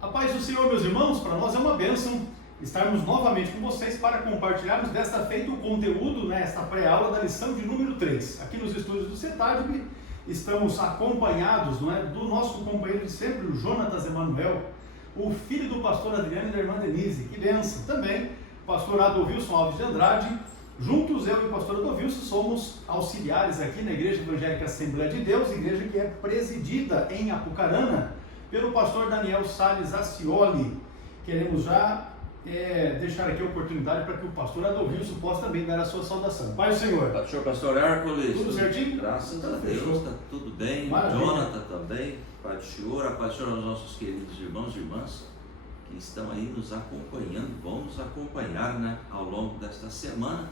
A paz do Senhor, meus irmãos, para nós é uma bênção estarmos novamente com vocês para compartilharmos desta feita o conteúdo, esta pré-aula da lição de número 3. Aqui nos estúdios do CETADB, estamos acompanhados do nosso companheiro de sempre, o Jonatas Emanuel, o filho do pastor Adriano e da irmã Denise. Que bênção! Também o pastor Adolvilson Alves de Andrade. Juntos, eu e o pastor Adolvilson somos auxiliares aqui na Igreja Evangélica Assembleia de Deus, igreja que é presidida em Apucarana pelo pastor Daniel Salles Acioli. Queremos já deixar aqui a oportunidade para que o pastor Adolvilson possa também dar a sua saudação. Pai do Senhor. Pastor Hércules. Tudo certinho? Graças a Deus, está tudo bem. Maravilha. Jonathan também. Pai do Senhor, a paz do Senhor aos nossos queridos irmãos e irmãs que estão aí nos acompanhando, vão nos acompanhar ao longo desta semana.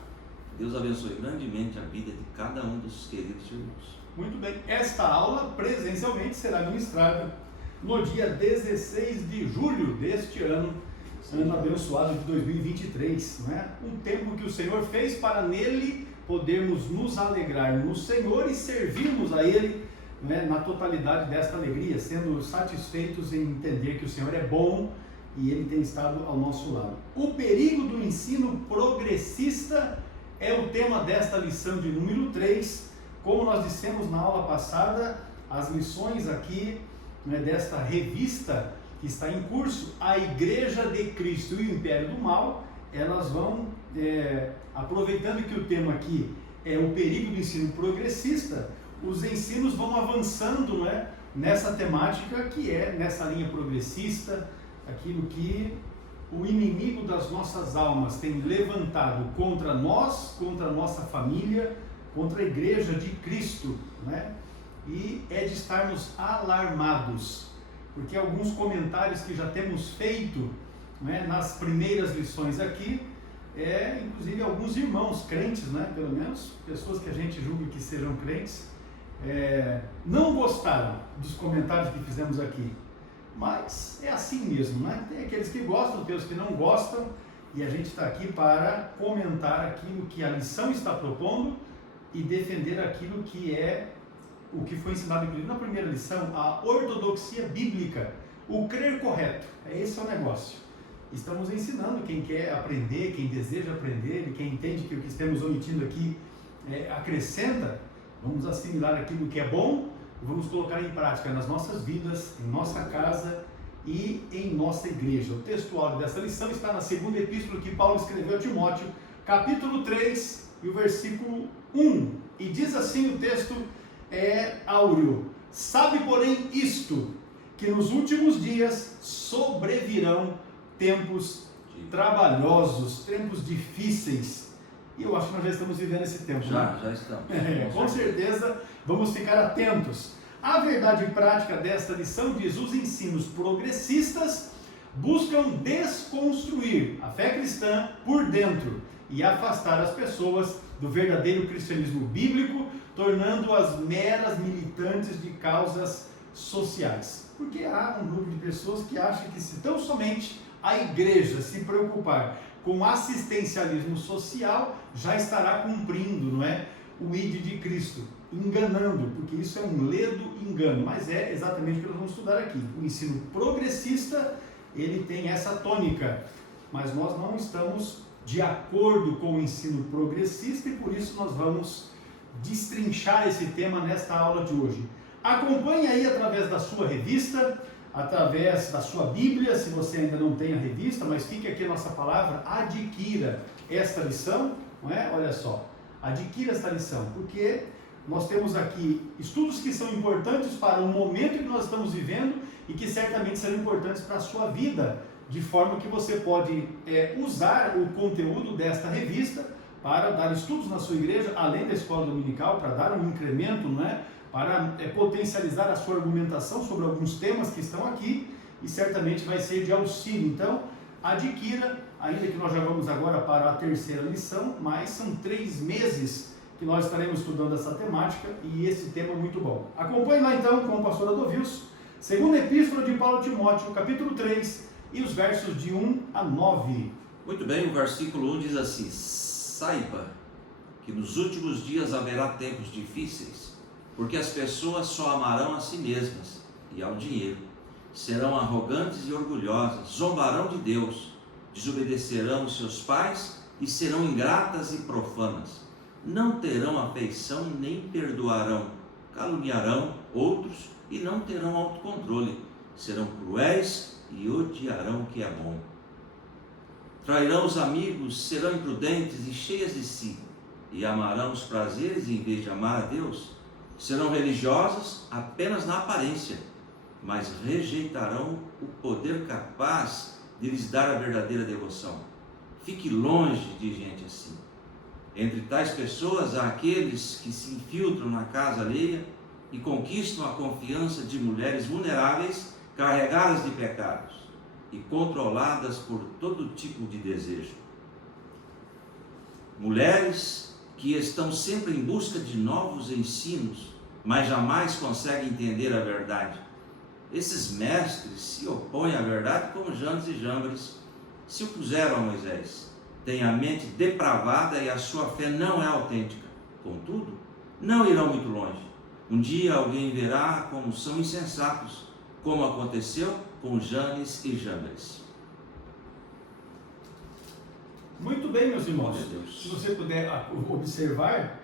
Deus abençoe grandemente a vida de cada um dos queridos irmãos. Muito bem, esta aula presencialmente será ministrada no dia 16 de julho deste ano, ano abençoado de 2023, Um tempo que o Senhor fez para nele podermos nos alegrar no Senhor e servirmos a Ele na totalidade desta alegria, sendo satisfeitos em entender que o Senhor é bom e Ele tem estado ao nosso lado. O perigo do ensino progressista é o tema desta lição de número 3. Como nós dissemos na aula passada, as lições aqui desta revista que está em curso, a Igreja de Cristo e o Império do Mal, elas vão, aproveitando que o tema aqui é o perigo do ensino progressista, os ensinos vão avançando nessa temática que é nessa linha progressista, aquilo que o inimigo das nossas almas tem levantado contra nós, contra a nossa família, contra a Igreja de Cristo, E é de estarmos alarmados, porque alguns comentários que já temos feito nas primeiras lições aqui, inclusive alguns irmãos crentes, pelo menos, pessoas que a gente julga que sejam crentes, não gostaram dos comentários que fizemos aqui. Mas é assim mesmo, Tem aqueles que gostam, tem os que não gostam, e a gente está aqui para comentar aquilo que a lição está propondo e defender aquilo que é o que foi ensinado, inclusive, na primeira lição, a ortodoxia bíblica, o crer correto. Esse é o negócio. Estamos ensinando quem quer aprender, quem deseja aprender, e quem entende que o que estamos omitindo aqui acrescenta. Vamos assimilar aquilo que é bom, vamos colocar em prática nas nossas vidas, em nossa casa e em nossa igreja. O textual dessa lição está na segunda epístola que Paulo escreveu a Timóteo, capítulo 3 e o versículo 1. E diz assim o texto áureo: sabe, porém, isto, que nos últimos dias sobrevirão tempos trabalhosos, tempos difíceis. E eu acho que nós já estamos vivendo esse tempo. Já estamos. Com certeza, vamos ficar atentos. A verdade prática desta lição diz: os ensinos progressistas buscam desconstruir a fé cristã por dentro e afastar as pessoas do verdadeiro cristianismo bíblico, tornando-as meras militantes de causas sociais. Porque há um grupo de pessoas que acham que se tão somente a igreja se preocupar com assistencialismo social, já estará cumprindo, o ID de Cristo, enganando, porque isso é um ledo engano, mas é exatamente o que nós vamos estudar aqui. O ensino progressista, ele tem essa tônica, mas nós não estamos de acordo com o ensino progressista e por isso nós vamos destrinchar esse tema nesta aula de hoje. Acompanhe aí através da sua revista, através da sua Bíblia, se você ainda não tem a revista, mas fique aqui a nossa palavra, adquira esta lição, Olha só, adquira esta lição, porque nós temos aqui estudos que são importantes para o momento que nós estamos vivendo e que certamente serão importantes para a sua vida, de forma que você pode usar o conteúdo desta revista para dar estudos na sua igreja, além da escola dominical, para dar um incremento, para potencializar a sua argumentação sobre alguns temas que estão aqui e certamente vai ser de auxílio. Então, adquira, ainda que nós já vamos agora para a terceira lição, mas são 3 meses que nós estaremos estudando essa temática e esse tema é muito bom. Acompanhe lá então com o pastor Adolvilson, segunda epístola de Paulo a Timóteo, capítulo 3 e os versos de 1 a 9. Muito bem, o versículo 1 diz assim: saiba que nos últimos dias haverá tempos difíceis, porque as pessoas só amarão a si mesmas e ao dinheiro, serão arrogantes e orgulhosas, zombarão de Deus, desobedecerão os seus pais e serão ingratas e profanas. Não terão afeição nem perdoarão, caluniarão outros e não terão autocontrole. Serão cruéis e odiarão o que é bom. Trairão os amigos, serão imprudentes e cheias de si, e amarão os prazeres em vez de amar a Deus. Serão religiosos apenas na aparência, mas rejeitarão o poder capaz de lhes dar a verdadeira devoção. Fique longe de gente assim. Entre tais pessoas há aqueles que se infiltram na casa alheia e conquistam a confiança de mulheres vulneráveis, carregadas de pecados e controladas por todo tipo de desejo. Mulheres que estão sempre em busca de novos ensinos, mas jamais conseguem entender a verdade. Esses mestres se opõem à verdade como Janes e Jambres se opuseram a Moisés. Têm a mente depravada e a sua fé não é autêntica. Contudo, não irão muito longe. Um dia alguém verá como são insensatos, como aconteceu com Janes e Jambres. Muito bem, meus irmãos. Se você puder observar,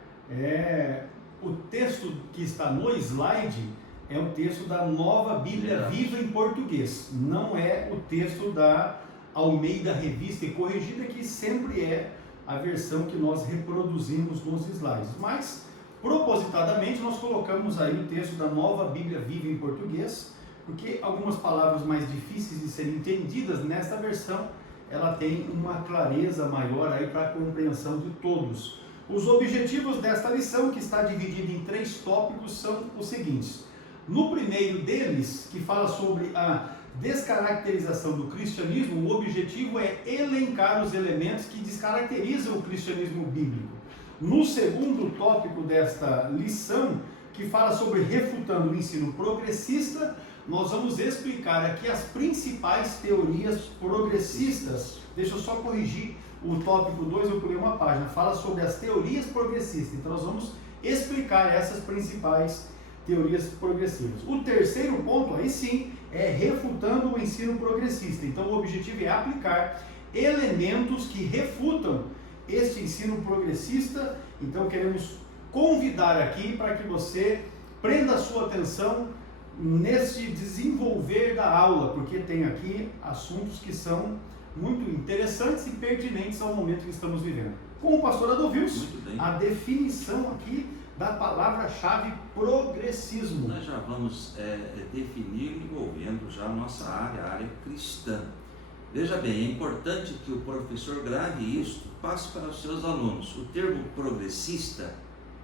o texto que está no slide é o texto da Nova Bíblia Viva em português. Não é o texto da Almeida Revista e Corrigida, que sempre é a versão que nós reproduzimos nos slides. Mas, propositadamente, nós colocamos aí o texto da Nova Bíblia Viva em português, porque algumas palavras mais difíceis de serem entendidas nesta versão, ela tem uma clareza maior aí para a compreensão de todos. Os objetivos desta lição, que está dividida em 3 tópicos, são os seguintes. No primeiro deles, que fala sobre a descaracterização do cristianismo, o objetivo é elencar os elementos que descaracterizam o cristianismo bíblico. No segundo tópico desta lição, que fala sobre refutando o ensino progressista, nós vamos explicar aqui as principais teorias progressistas. Deixa eu só corrigir o tópico 2, eu pulei uma página, fala sobre as teorias progressistas. Então nós vamos explicar essas principais teorias progressivas. O terceiro ponto, aí sim, é refutando o ensino progressista. Então o objetivo é aplicar elementos que refutam este ensino progressista. Então queremos convidar aqui para que você prenda a sua atenção nesse desenvolver da aula, porque tem aqui assuntos que são muito interessantes e pertinentes ao momento que estamos vivendo. Com o pastor Adolvilson, a definição aqui da palavra-chave progressismo. Nós já vamos definir envolvendo já a nossa área, a área cristã. Veja bem, é importante que o professor grave isto, passe para os seus alunos. O termo progressista,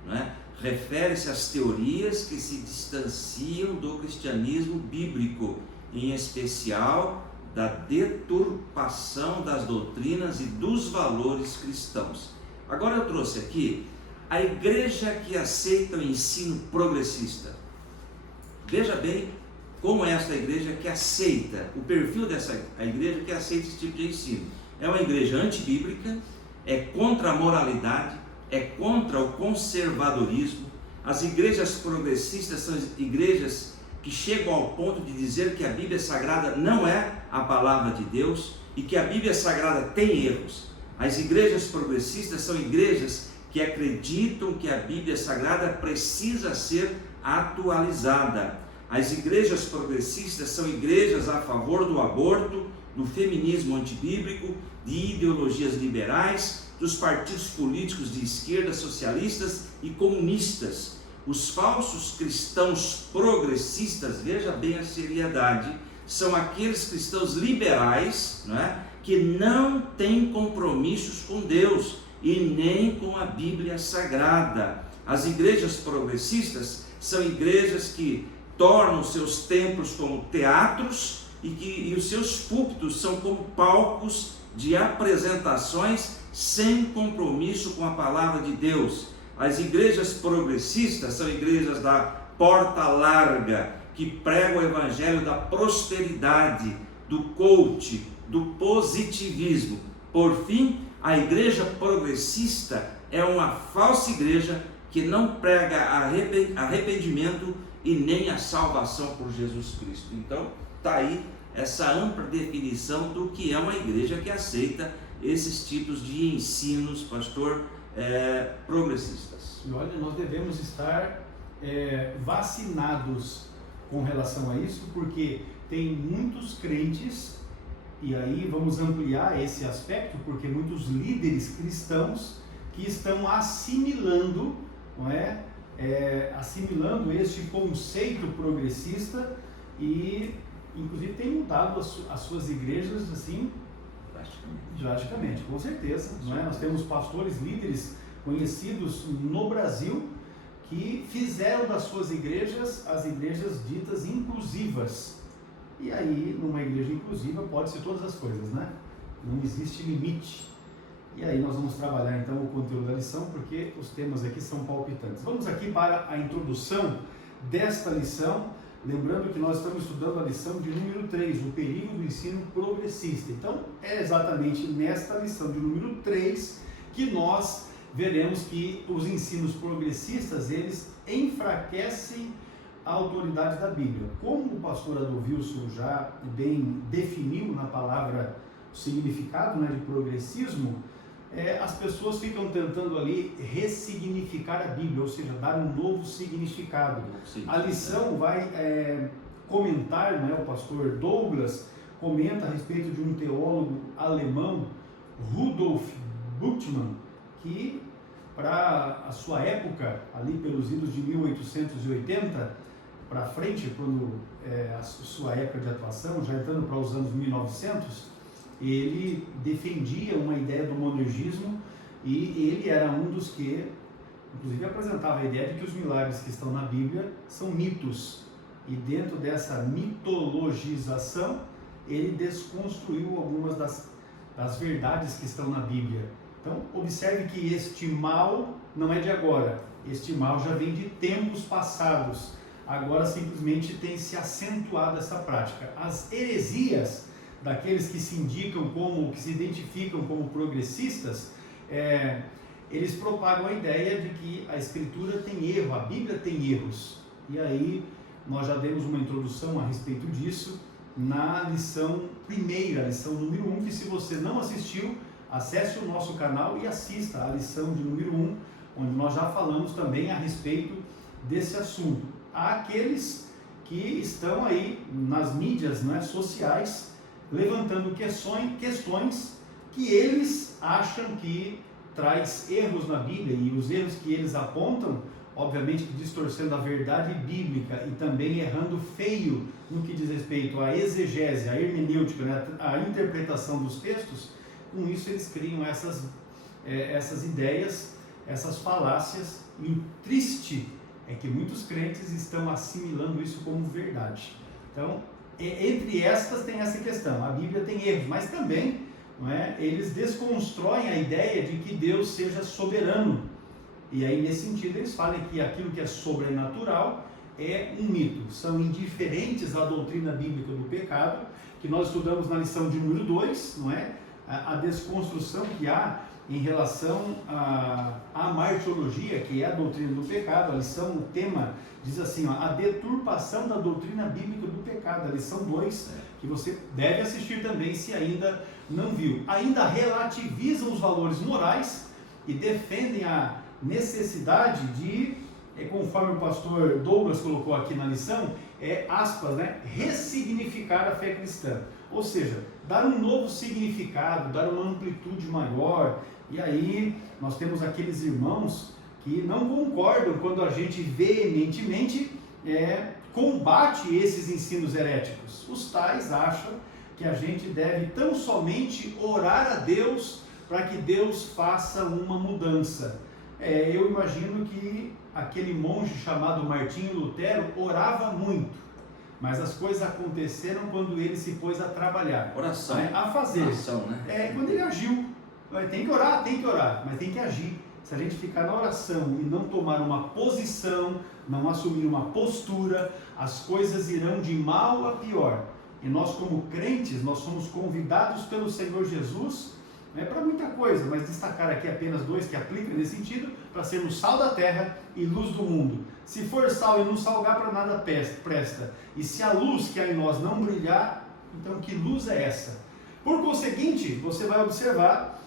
não é, refere-se às teorias que se distanciam do cristianismo bíblico, em especial da deturpação das doutrinas e dos valores cristãos. Agora eu trouxe aqui a igreja que aceita o ensino progressista. Veja bem como é esta igreja que aceita, o perfil dessa igreja que aceita esse tipo de ensino. É uma igreja antibíblica, é contra a moralidade, é contra o conservadorismo. As igrejas progressistas são igrejas que chegam ao ponto de dizer que a Bíblia Sagrada não é a palavra de Deus e que a Bíblia Sagrada tem erros. As igrejas progressistas são igrejas que acreditam que a Bíblia Sagrada precisa ser atualizada. As igrejas progressistas são igrejas a favor do aborto, do feminismo antibíblico, de ideologias liberais, dos partidos políticos de esquerda, socialistas e comunistas. Os falsos cristãos progressistas, veja bem a seriedade, são aqueles cristãos liberais, não é, que não têm compromissos com Deus e nem com a Bíblia Sagrada. As igrejas progressistas são igrejas que tornam seus templos como teatros e os seus púlpitos são como palcos de apresentações sem compromisso com a palavra de Deus. As igrejas progressistas são igrejas da porta larga, que pregam o evangelho da prosperidade, do coach, do positivismo. Por fim, a igreja progressista é uma falsa igreja que não prega arrependimento e nem a salvação por Jesus Cristo. Então, está aí essa ampla definição do que é uma igreja que aceita esses tipos de ensinos, pastor, progressistas. E olha, nós devemos estar vacinados com relação a isso, porque tem muitos crentes, e aí vamos ampliar esse aspecto, porque muitos líderes cristãos que estão assimilando, não é? Assimilando este conceito progressista e inclusive tem mudado as suas igrejas assim drasticamente, com certeza, não é? Nós temos pastores, líderes conhecidos no Brasil que fizeram das suas igrejas as igrejas ditas inclusivas. E aí, numa igreja inclusiva pode-se todas as coisas, né? Não existe limite. E aí nós vamos trabalhar então o conteúdo da lição, porque os temas aqui são palpitantes. Vamos aqui para a introdução desta lição, lembrando que nós estamos estudando a lição de número 3, o perigo do ensino progressista. Então, é exatamente nesta lição de número 3 que nós veremos que os ensinos progressistas, eles enfraquecem a autoridade da Bíblia. Como o pastor Adolvilson já bem definiu na palavra o significado, né, de progressismo, as pessoas ficam tentando ali ressignificar a Bíblia, ou seja, dar um novo significado. A lição vai comentar, né, o pastor Douglas comenta a respeito de um teólogo alemão, Rudolf Bultmann, que para a sua época, ali pelos idos de 1880 para frente, quando a sua época de atuação, já entrando para os anos 1900, ele defendia uma ideia do monergismo e ele era um dos que, inclusive, apresentava a ideia de que os milagres que estão na Bíblia são mitos. E dentro dessa mitologização, ele desconstruiu algumas das verdades que estão na Bíblia. Então, observe que este mal não é de agora. Este mal já vem de tempos passados. Agora, simplesmente, tem se acentuado essa prática. As heresias daqueles que se identificam como progressistas, eles propagam a ideia de que a Escritura tem erro, a Bíblia tem erros. E aí, nós já demos uma introdução a respeito disso na lição primeira, a lição número 1, que se você não assistiu, acesse o nosso canal e assista a lição de número 1, onde nós já falamos também a respeito desse assunto. Há aqueles que estão aí nas mídias, né, sociais, levantando questões que eles acham que traz erros na Bíblia, e os erros que eles apontam, obviamente distorcendo a verdade bíblica e também errando feio no que diz respeito à exegese, à hermenêutica, né, à interpretação dos textos. Com isso eles criam essas ideias, essas falácias, e o triste é que muitos crentes estão assimilando isso como verdade. Então, entre estas tem essa questão, a Bíblia tem erros, mas também, não é, eles desconstroem a ideia de que Deus seja soberano. E aí, nesse sentido, eles falam que aquilo que é sobrenatural é um mito. São indiferentes à doutrina bíblica do pecado, que nós estudamos na lição de número 2, não é? A desconstrução que há em relação à martiologia, que é a doutrina do pecado. A lição, o tema diz assim, ó, a deturpação da doutrina bíblica do pecado, a lição 2, que você deve assistir também se ainda não viu. Ainda relativizam os valores morais e defendem a necessidade de, conforme o pastor Douglas colocou aqui na lição, aspas, né, ressignificar a fé cristã. Ou seja, dar um novo significado, dar uma amplitude maior. E aí nós temos aqueles irmãos que não concordam quando a gente veementemente combate esses ensinos heréticos. Os tais acham que a gente deve tão somente orar a Deus para que Deus faça uma mudança. Eu imagino que aquele monge chamado Martinho Lutero orava muito, mas as coisas aconteceram quando ele se pôs a trabalhar, oração, a fazer. Ação, né? Quando ele agiu. Tem que orar, mas tem que agir. Se a gente ficar na oração e não tomar uma posição, não assumir uma postura, as coisas irão de mal a pior. E nós, como crentes, nós somos convidados pelo Senhor Jesus para muita coisa, mas destacar aqui apenas dois que aplicam nesse sentido, para sermos sal da terra e luz do mundo. Se for sal e não salgar, para nada presta. E se a luz que há em nós não brilhar, então que luz é essa? Por conseguinte, você vai observar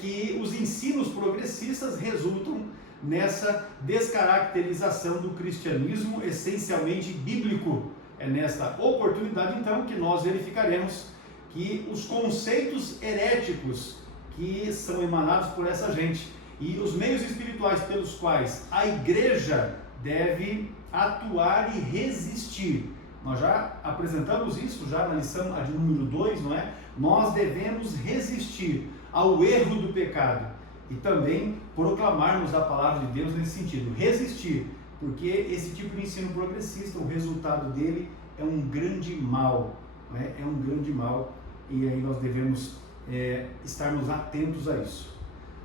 que os ensinos progressistas resultam nessa descaracterização do cristianismo essencialmente bíblico. É nesta oportunidade, então, que nós verificaremos que os conceitos heréticos que são emanados por essa gente e os meios espirituais pelos quais a igreja deve atuar e resistir. Nós já apresentamos isso já na lição de número 2, não é? Nós devemos resistir ao erro do pecado e também proclamarmos a palavra de Deus nesse sentido. Resistir, porque esse tipo de ensino progressista, o resultado dele é um grande mal, não é? É um grande mal, e aí nós devemos estarmos atentos a isso.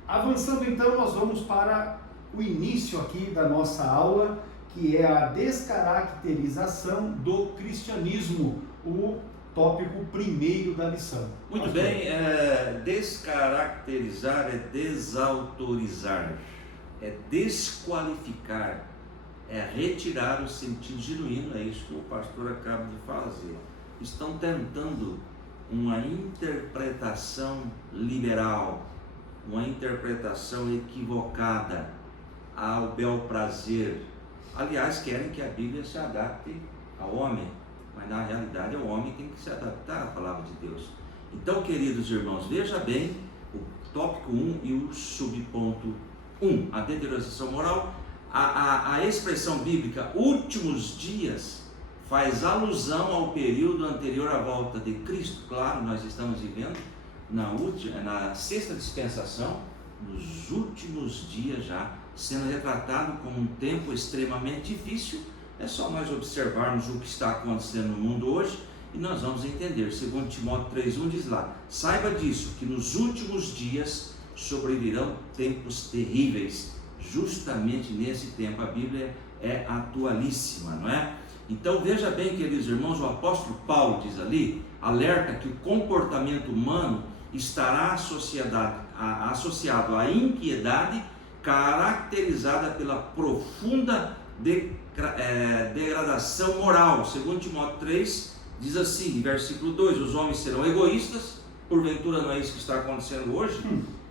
Avançando então, nós vamos para o início aqui da nossa aula, que é a descaracterização do cristianismo, o tópico primeiro da lição. Muito bem, descaracterizar é desautorizar, é desqualificar, é retirar o sentido genuíno, é isso que o pastor acaba de fazer. Estão tentando uma interpretação liberal, uma interpretação equivocada ao bel prazer. Aliás, querem que a Bíblia se adapte ao homem, mas na realidade o homem tem que se adaptar à palavra de Deus. Então, queridos irmãos, veja bem o tópico 1 e o subponto 1, a deterioração moral. A expressão bíblica últimos dias faz alusão ao período anterior à volta de Cristo. Claro, nós estamos vivendo na sexta dispensação, nos últimos dias já, sendo retratado como um tempo extremamente difícil. É só nós observarmos o que está acontecendo no mundo hoje e nós vamos entender. Segundo Timóteo 3,1 diz lá: saiba disso, que nos últimos dias sobrevirão tempos terríveis. Justamente nesse tempo a Bíblia é atualíssima, não é? Então veja bem, queridos irmãos, o apóstolo Paulo diz ali, alerta que o comportamento humano estará associado à impiedade caracterizada pela profunda degradação moral. Segundo Timóteo 3 diz assim, versículo 2: os homens serão egoístas, porventura não é isso que está acontecendo hoje?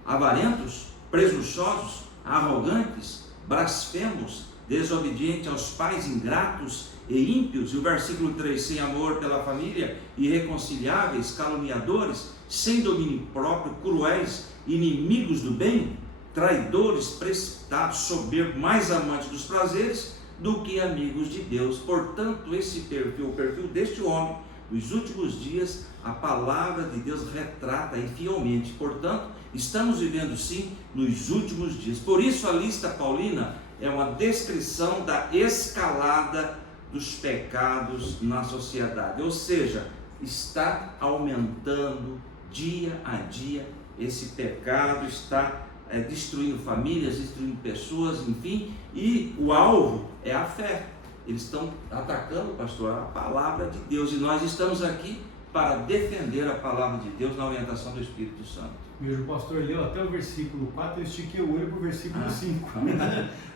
Avarentos, presunçosos, arrogantes, blasfemos, desobedientes aos pais, ingratos e ímpios. E o versículo 3: sem amor pela família, irreconciliáveis, caluniadores, sem domínio próprio, cruéis, inimigos do bem, traidores, precipitados, soberbos, mais amantes dos prazeres do que amigos de Deus. Portanto, esse perfil, o perfil deste homem, nos últimos dias, a palavra de Deus retrata aí fielmente. Portanto, estamos vivendo sim nos últimos dias. Por isso a lista paulina é uma descrição da escalada dos pecados na sociedade, ou seja, está aumentando dia a dia esse pecado, está destruindo famílias, destruindo pessoas, enfim, e o alvo é a fé. Eles estão atacando, pastor, a palavra de Deus, e nós estamos aqui para defender a palavra de Deus na orientação do Espírito Santo. Veja, o pastor leu até o versículo 4, eu estiquei o olho para o versículo 5.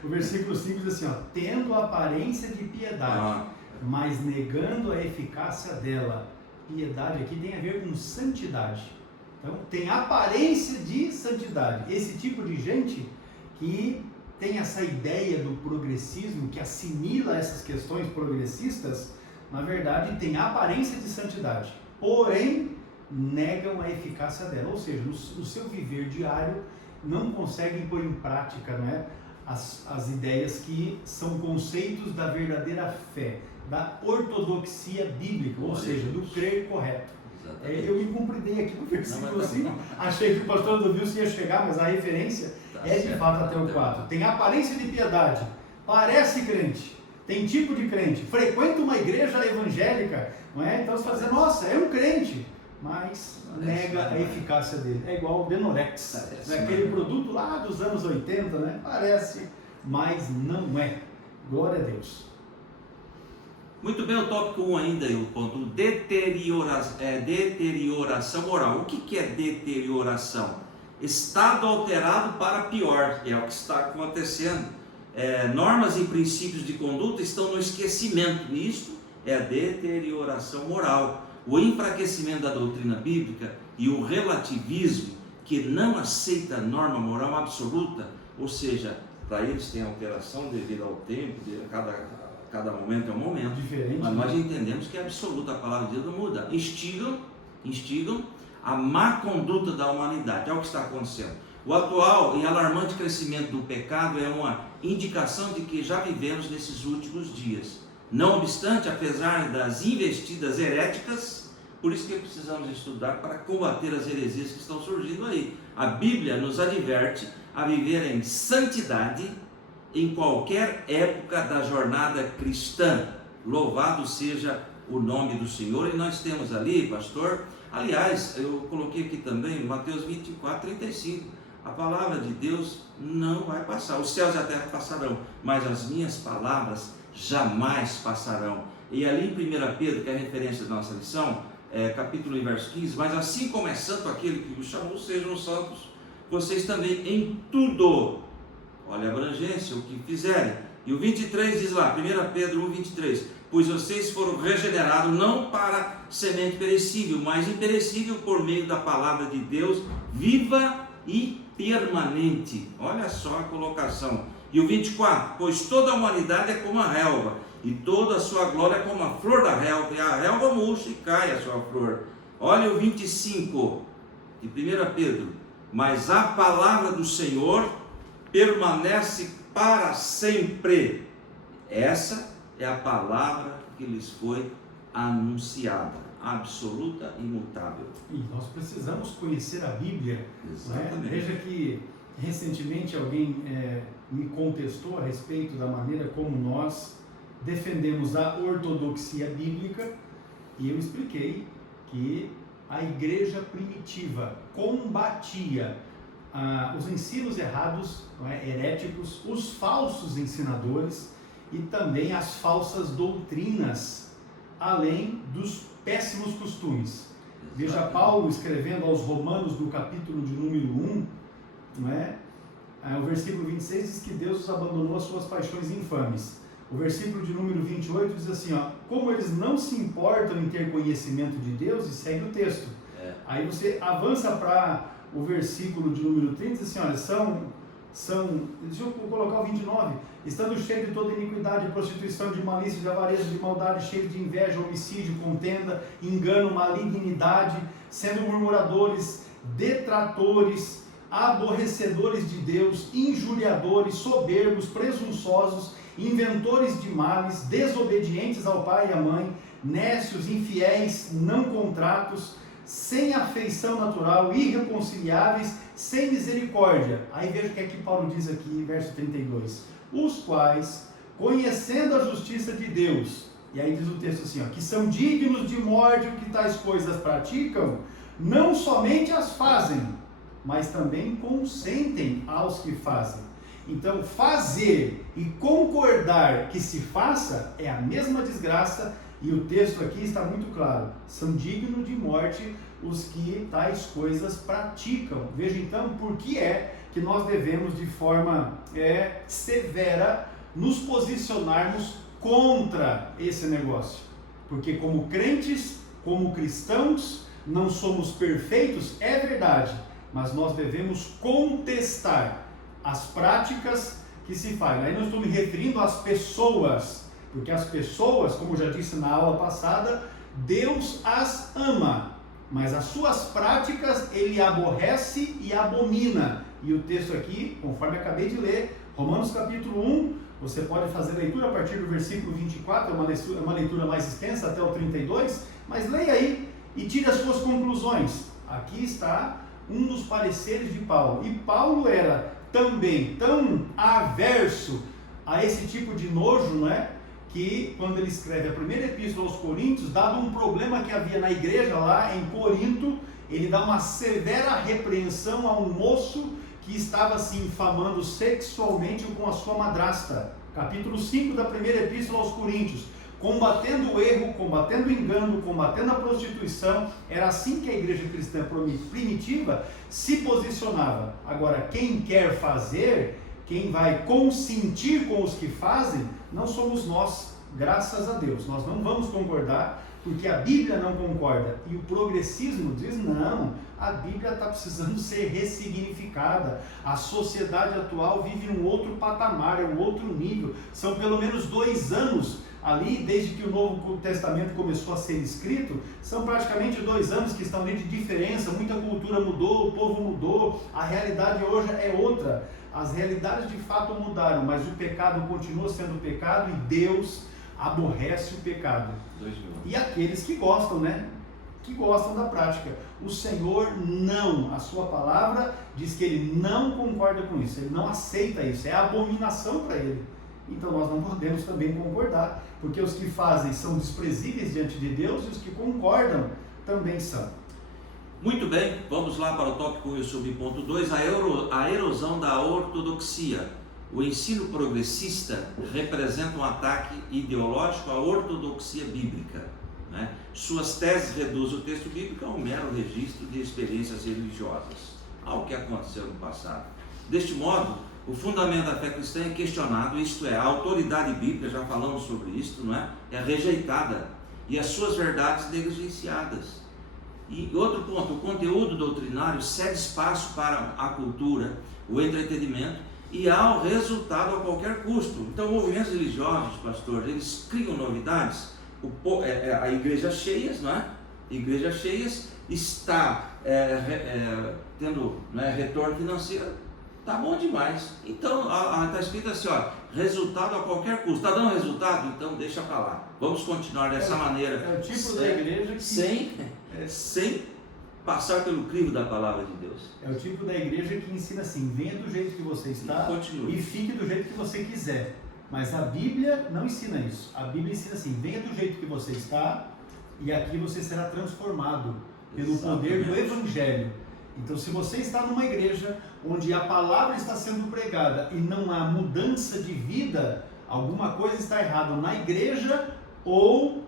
O versículo 5 diz assim, tendo a aparência de piedade, mas negando a eficácia dela. Piedade aqui tem a ver com santidade. Então, tem aparência de santidade. Esse tipo de gente que tem essa ideia do progressismo, que assimila essas questões progressistas, na verdade tem aparência de santidade, porém negam a eficácia dela, ou seja, no seu viver diário não conseguem pôr em prática, não é, as ideias que são conceitos da verdadeira fé, da ortodoxia bíblica, ou seja, do crer correto. Eu me cumpridei aqui no versículo 5, achei que o pastor Adilson ia chegar, mas a referência é de fato até o 4. Tem aparência de piedade, parece crente, tem tipo de crente, frequenta uma igreja evangélica, não é? Então você fala assim, nossa, é um crente, mas nega a eficácia dele. É igual o Benorex, aquele produto lá dos anos 80, né? Parece, mas não é. Glória a Deus. Muito bem, o tópico 1 ainda, o ponto deterioração moral. O que é deterioração? estado alterado para pior, é o que está acontecendo. Normas e princípios de conduta estão no esquecimento, e isto é a deterioração moral, o enfraquecimento da doutrina bíblica e o relativismo, que não aceita norma moral absoluta, ou seja, para eles tem alteração devido ao tempo, cada momento é um momento, diferente, mas nós entendemos que é absoluta, a palavra de Deus não muda. Instigam a má conduta da humanidade. É o que está acontecendo. O atual e alarmante crescimento do pecado é uma indicação de que já vivemos nesses últimos dias. Não obstante, apesar das investidas heréticas, por isso que precisamos estudar para combater as heresias que estão surgindo aí. A Bíblia nos adverte a viver em santidade em qualquer época da jornada cristã. Louvado seja o nome do Senhor. E nós temos ali, pastor, aliás, eu coloquei aqui também Mateus 24:35. A palavra de Deus não vai passar. Os céus e a terra passarão, mas as minhas palavras jamais passarão. E ali em 1 Pedro, que é a referência da nossa lição, capítulo e verso 15, mas assim como é santo aquele que vos chamou, sejam santos vocês também em tudo. Olha a abrangência, o que fizerem. E o 23 diz lá, 1 Pedro 1:23, pois vocês foram regenerados não para semente perecível, mas imperecível por meio da palavra de Deus, viva e permanente. Olha só a colocação. E o 24, pois toda a humanidade é como a relva, e toda a sua glória é como a flor da relva, e a relva murcha e cai a sua flor. Olha o 25 de 1 Pedro, mas a palavra do Senhor permanece para sempre. Essa é a palavra que lhes foi anunciada, absoluta e imutável. E nós precisamos conhecer a Bíblia. Exatamente. Veja que recentemente alguém me contestou a respeito da maneira como nós defendemos a ortodoxia bíblica, e eu expliquei que a igreja primitiva combatia os ensinos errados, heréticos, os falsos ensinadores e também as falsas doutrinas, além dos péssimos costumes. Veja Paulo escrevendo aos Romanos no capítulo de número 1, o versículo 26 diz que Deus os abandonou as suas paixões infames. O versículo de número 28 diz assim, como eles não se importam em ter conhecimento de Deus, e segue o texto. Aí você avança para o versículo de número 30 e diz assim, deixa eu colocar o 29, estando cheio de toda iniquidade, prostituição, de malícia, de avareza, de maldade, cheio de inveja, homicídio, contenda, engano, malignidade, sendo murmuradores, detratores, aborrecedores de Deus, injuriadores, soberbos, presunçosos, inventores de males, desobedientes ao pai e à mãe, nécios, infiéis, não contratos, sem afeição natural, irreconciliáveis, sem misericórdia. Aí veja o que é que Paulo diz aqui, verso 32. Os quais, conhecendo a justiça de Deus, e aí diz o texto assim, que são dignos de morte o que tais coisas praticam, não somente as fazem, mas também consentem aos que fazem. Então, fazer e concordar que se faça é a mesma desgraça, e o texto aqui está muito claro, são dignos de morte os que tais coisas praticam. Veja então por que é que nós devemos de forma severa nos posicionarmos contra esse negócio, porque como crentes, como cristãos, não somos perfeitos, é verdade, mas nós devemos contestar as práticas que se fazem. Aí não estou me referindo às pessoas, porque as pessoas, como já disse na aula passada, Deus as ama, mas as suas práticas Ele aborrece e abomina. E o texto aqui, conforme acabei de ler, Romanos capítulo 1, você pode fazer a leitura a partir do versículo 24, é uma leitura mais extensa até o 32, mas leia aí e tire as suas conclusões. Aqui está um dos pareceres de Paulo, e Paulo era também tão averso a esse tipo de nojo, que quando ele escreve a primeira epístola aos Coríntios, dado um problema que havia na igreja lá em Corinto, ele dá uma severa repreensão a um moço que estava se infamando sexualmente com a sua madrasta. Capítulo 5 da primeira epístola aos Coríntios. combatendo o erro, combatendo o engano, combatendo a prostituição. Era assim que a igreja cristã primitiva se posicionava. Agora, quem quer fazer, quem vai consentir com os que fazem, não somos nós, graças a Deus. Nós não vamos concordar, porque a Bíblia não concorda. E o progressismo diz, não, a Bíblia está precisando ser ressignificada. A sociedade atual vive num outro patamar, é um outro nível. São pelo menos 2 anos ali, desde que o Novo Testamento começou a ser escrito, são praticamente 2 anos que estão ali de diferença. Muita cultura mudou, o povo mudou, a realidade hoje é outra. As realidades de fato mudaram, mas o pecado continua sendo pecado e Deus aborrece o pecado. E aqueles que gostam, né? Que gostam da prática. O Senhor não, a sua palavra diz que Ele não concorda com isso, Ele não aceita isso, é abominação para Ele. Então nós não podemos também concordar, porque os que fazem são desprezíveis diante de Deus e os que concordam também são. Muito bem, vamos lá para o tópico 1 e subponto 2, a erosão da ortodoxia. O ensino progressista representa um ataque ideológico à ortodoxia bíblica, né? Suas teses reduzem o texto bíblico a um mero registro de experiências religiosas, algo que aconteceu no passado. Deste modo, o fundamento da fé cristã é questionado, isto é, a autoridade bíblica, já falamos sobre isso, não é? É rejeitada e as suas verdades negligenciadas. E outro ponto, o conteúdo doutrinário cede espaço para a cultura, o entretenimento e ao resultado a qualquer custo. Então, movimentos religiosos, pastor, eles criam novidades. A igreja cheias, não é? Igrejas cheias está tendo, né, retorno financeiro. Tá bom demais. Então, está escrito assim, ó, resultado a qualquer custo. Está dando resultado? Então deixa para lá. Vamos continuar dessa maneira. É o tipo da igreja que... sem passar pelo crivo da palavra de Deus. É o tipo da igreja que ensina assim, venha do jeito que você está e fique do jeito que você quiser. Mas a Bíblia não ensina isso. A Bíblia ensina assim, venha do jeito que você está e aqui você será transformado pelo poder do Evangelho. Então, se você está numa igreja onde a palavra está sendo pregada e não há mudança de vida, alguma coisa está errada na igreja ou,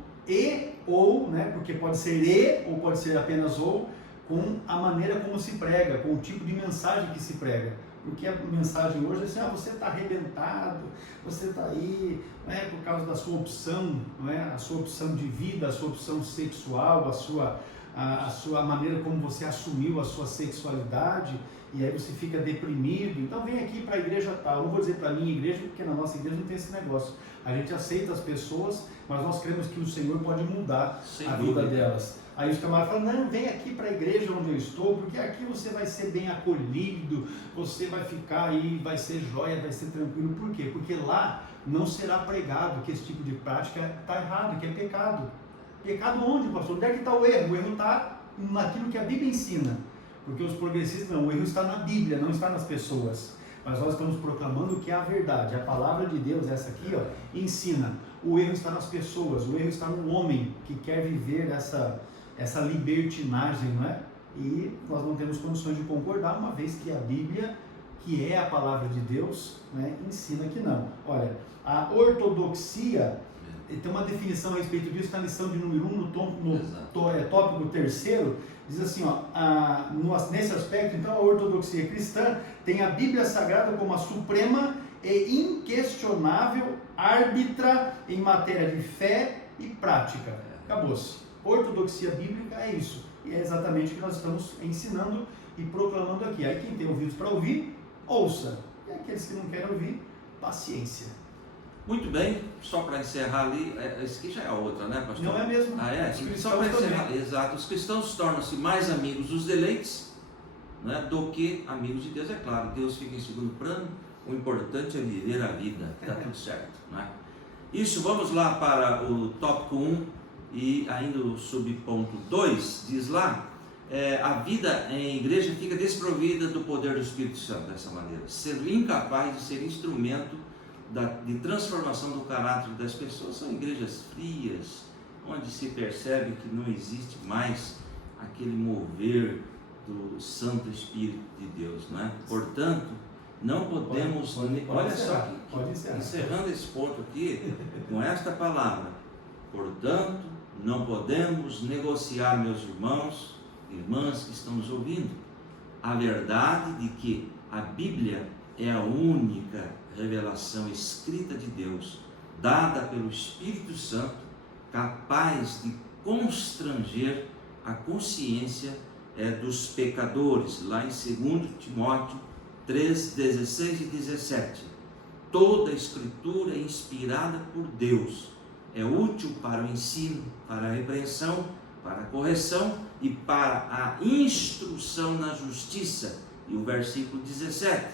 né? Porque pode ser ou pode ser apenas ou, com a maneira como se prega, com o tipo de mensagem que se prega. Porque a mensagem hoje é assim, você está arrebentado, você está aí, né, por causa da sua opção, não é? A sua opção de vida, a sua opção sexual, a sua maneira como você assumiu a sua sexualidade, e aí você fica deprimido. Então vem aqui para a igreja tal. Eu não vou dizer para a minha igreja, porque na nossa igreja não tem esse negócio. A gente aceita as pessoas, mas nós cremos que o Senhor pode mudar a vida delas. Aí os camaradas falam, não, vem aqui para a igreja onde eu estou, porque aqui você vai ser bem acolhido, você vai ficar aí, vai ser joia, vai ser tranquilo. Por quê? Porque lá não será pregado que esse tipo de prática está errado, que é pecado. Pecado onde, pastor? Onde é que está o erro? O erro está naquilo que a Bíblia ensina. Porque os progressistas não, o erro está na Bíblia, não está nas pessoas. Mas nós estamos proclamando que é a verdade. A palavra de Deus, essa aqui, ó, ensina. O erro está nas pessoas, o erro está no homem que quer viver essa libertinagem, não é? E nós não temos condições de concordar, uma vez que a Bíblia, que é a palavra de Deus, né, ensina que não. Olha, a ortodoxia, tem uma definição a respeito disso, na lição de número 1, no tópico 3º, diz assim, ó, nesse aspecto, então, a ortodoxia cristã tem a Bíblia Sagrada como a suprema e inquestionável árbitra em matéria de fé e prática. Acabou-se. Ortodoxia bíblica é isso, e é exatamente o que nós estamos ensinando e proclamando aqui. Aí quem tem ouvidos para ouvir, ouça, e aqueles que não querem ouvir, paciência. Muito bem, só para encerrar ali, esse aqui já é a outra, né, pastor? Não é mesmo? Só para encerrar, exato, os cristãos tornam-se mais amigos dos deleites, né, do que amigos de Deus. É claro, Deus fica em segundo plano, o importante é viver a vida, está tudo certo, né? Isso, vamos lá para o tópico 1 e ainda o subponto 2, diz lá, a vida em igreja fica desprovida do poder do Espírito Santo dessa maneira, sendo incapaz de ser instrumento de transformação do caráter das pessoas. São igrejas frias, onde se percebe que não existe mais aquele mover do Santo Espírito de Deus, não é? Portanto, não podemos, olha só, encerrando esse ponto aqui, com esta palavra, Portanto, não podemos negociar, meus irmãos e irmãs que estão nos ouvindo, a verdade de que a Bíblia é a única revelação escrita de Deus, dada pelo Espírito Santo, capaz de constranger a consciência dos pecadores. Lá em 2 Timóteo 3, 16 e 17. Toda a Escritura é inspirada por Deus, é útil para o ensino, para a repreensão, para a correção e para a instrução na justiça. E o versículo 17,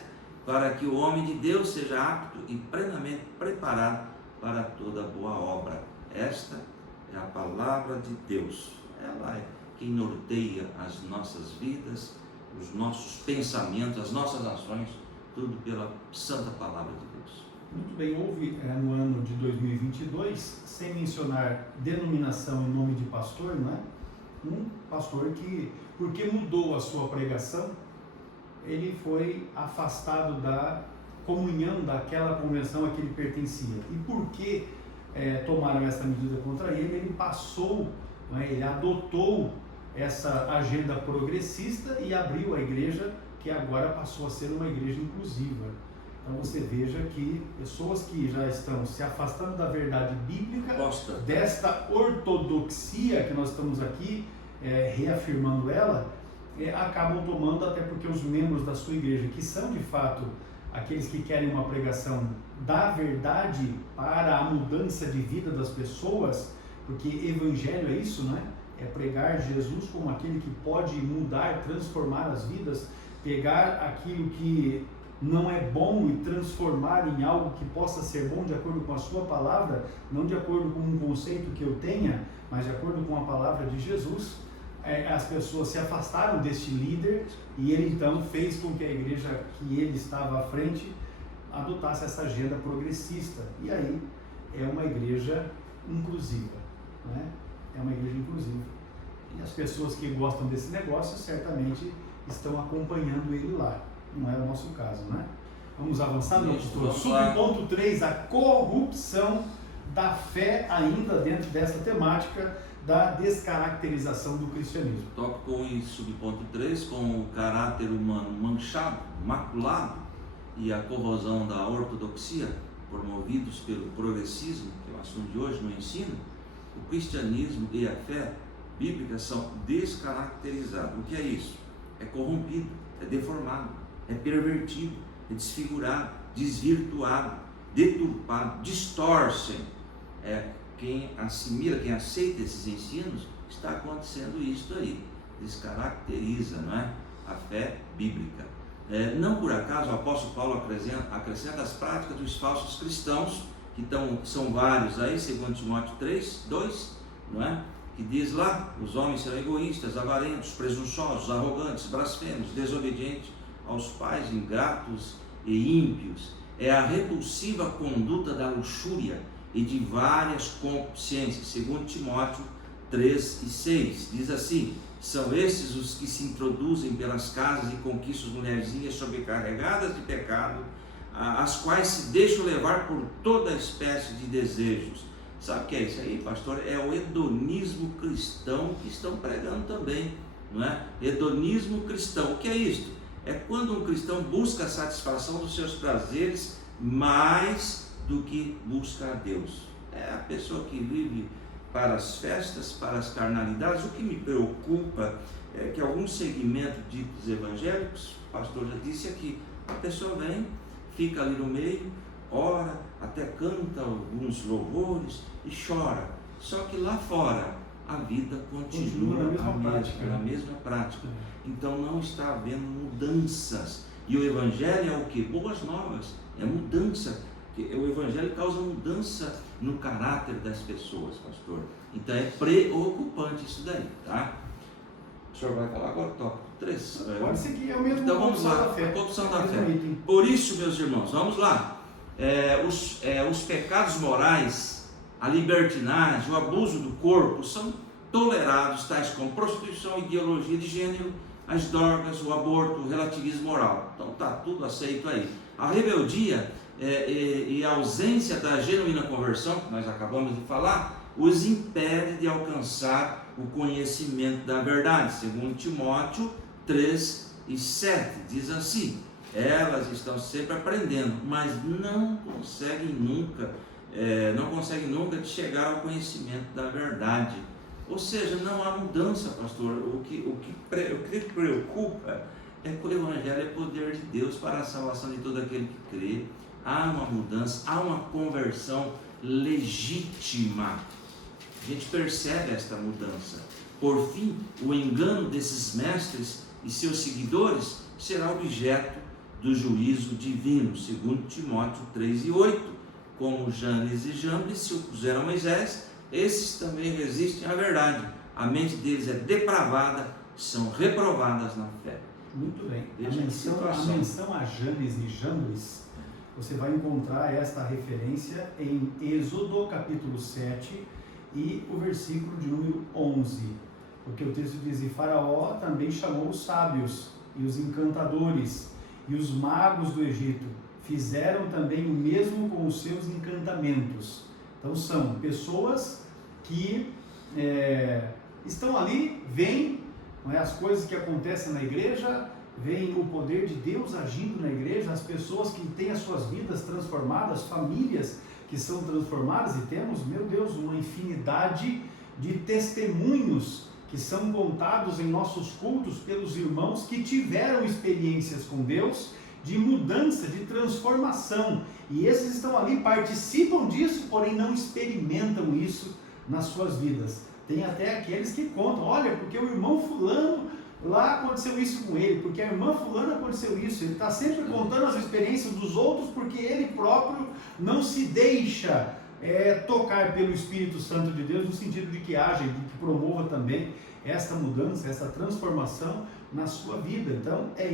para que o homem de Deus seja apto e plenamente preparado para toda boa obra. Esta é a palavra de Deus. Ela é quem norteia as nossas vidas, os nossos pensamentos, as nossas ações, tudo pela santa palavra de Deus. Muito bem, houve no ano de 2022, sem mencionar denominação em nome de pastor, não é? Um pastor que, porque mudou a sua pregação, ele foi afastado da comunhão daquela convenção a que ele pertencia. E porque tomaram essa medida contra ele, ele passou, não é? Ele adotou essa agenda progressista e abriu a igreja, que agora passou a ser uma igreja inclusiva. Então você veja que pessoas que já estão se afastando da verdade bíblica, desta ortodoxia que nós estamos aqui reafirmando ela, acabam tomando, até porque os membros da sua igreja, que são de fato aqueles que querem uma pregação da verdade para a mudança de vida das pessoas, porque evangelho é isso, não é? É pregar Jesus como aquele que pode mudar, transformar as vidas, pegar aquilo que não é bom e transformar em algo que possa ser bom de acordo com a sua palavra, não de acordo com um conceito que eu tenha, mas de acordo com a palavra de Jesus. As pessoas se afastaram deste líder e ele então fez com que a igreja que ele estava à frente adotasse essa agenda progressista. E aí é uma igreja inclusiva, né? É uma igreja inclusiva. E as pessoas que gostam desse negócio certamente estão acompanhando ele lá. Não é o nosso caso, né? Vamos avançar, meu pastor? Subponto 3, a corrupção da fé ainda dentro dessa temática da descaracterização do cristianismo. Tópico em subponto 3, com o caráter humano manchado, maculado e a corrosão da ortodoxia, promovidos pelo progressismo, que é o assunto de hoje no ensino, o cristianismo e a fé bíblica são descaracterizados. O que é isso? É corrompido, é deformado, é pervertido, é desfigurado, desvirtuado, deturpado, distorcem. Quem assimila, quem aceita esses ensinos, está acontecendo isso aí, descaracteriza, não é? A fé bíblica. Não por acaso o apóstolo Paulo acrescenta as práticas dos falsos cristãos, que são vários aí, 2 Timóteo 3, 2, não é? Que diz lá, os homens serão egoístas, avarentos, presunçosos, arrogantes, blasfemos, desobedientes aos pais, ingratos e ímpios. É a repulsiva conduta da luxúria e de várias concupiscências. 2 Timóteo 3 e 6 diz assim: são esses os que se introduzem pelas casas e conquistam mulherzinhas sobrecarregadas de pecado, as quais se deixam levar por toda espécie de desejos. Sabe o que é isso aí, pastor? É o hedonismo cristão que estão pregando também, não é? Hedonismo cristão. O que é isto? É quando um cristão busca a satisfação dos seus prazeres mais do que busca a Deus. É a pessoa que vive para as festas, para as carnalidades. O que me preocupa é que alguns segmentos ditos evangélicos, o pastor já disse aqui, a pessoa vem, fica ali no meio, ora, até canta alguns louvores e chora. Só que lá fora a vida continua na mesma prática. Então não está havendo mudanças. E o evangelho é o que? Boas novas, é mudança. O evangelho causa mudança no caráter das pessoas, pastor. Então é preocupante isso daí, tá? O senhor vai falar agora, tópico 3. Pode seguir, é o mesmo. Então vamos lá, a corrupção da fé. Por isso, meus irmãos, vamos lá. Os pecados morais, a libertinagem, o abuso do corpo são tolerados, tais como prostituição, ideologia de gênero, as drogas, o aborto, o relativismo moral. Então está tudo aceito aí. A rebeldia e a ausência da genuína conversão, que nós acabamos de falar, os impede de alcançar o conhecimento da verdade. Segundo Timóteo 3:7 diz assim: elas estão sempre aprendendo, mas não conseguem nunca de chegar ao conhecimento da verdade. Ou seja, não há mudança, pastor. O que preocupa é que o Evangelho é poder de Deus para a salvação de todo aquele que crê. Há uma mudança, há uma conversão legítima. A gente percebe esta mudança. Por fim, o engano desses mestres e seus seguidores será objeto do juízo divino, segundo Timóteo 3:8. Como Janes e Jambres se opuseram a Moisés, esses também resistem à verdade. A mente deles é depravada, são reprovadas na fé. Muito bem. A menção a Janes e Jambres, você vai encontrar esta referência em Êxodo capítulo 7 e o versículo de número 11. Porque o texto diz: e Faraó também chamou os sábios e os encantadores e os magos do Egito, fizeram também o mesmo com os seus encantamentos. Então são pessoas que estão ali, veem, não é, as coisas que acontecem na igreja, veem o poder de Deus agindo na igreja, as pessoas que têm as suas vidas transformadas, famílias que são transformadas, e temos, meu Deus, uma infinidade de testemunhos que são contados em nossos cultos pelos irmãos que tiveram experiências com Deus, de mudança, de transformação, e esses estão ali, participam disso, porém não experimentam isso nas suas vidas. Tem até aqueles que contam: olha, porque o irmão fulano lá aconteceu isso com ele, porque a irmã fulana aconteceu isso. Ele está sempre contando as experiências dos outros, porque ele próprio não se deixa tocar pelo Espírito Santo de Deus, no sentido de que haja e de que promova também esta mudança, essa transformação na sua vida. Então é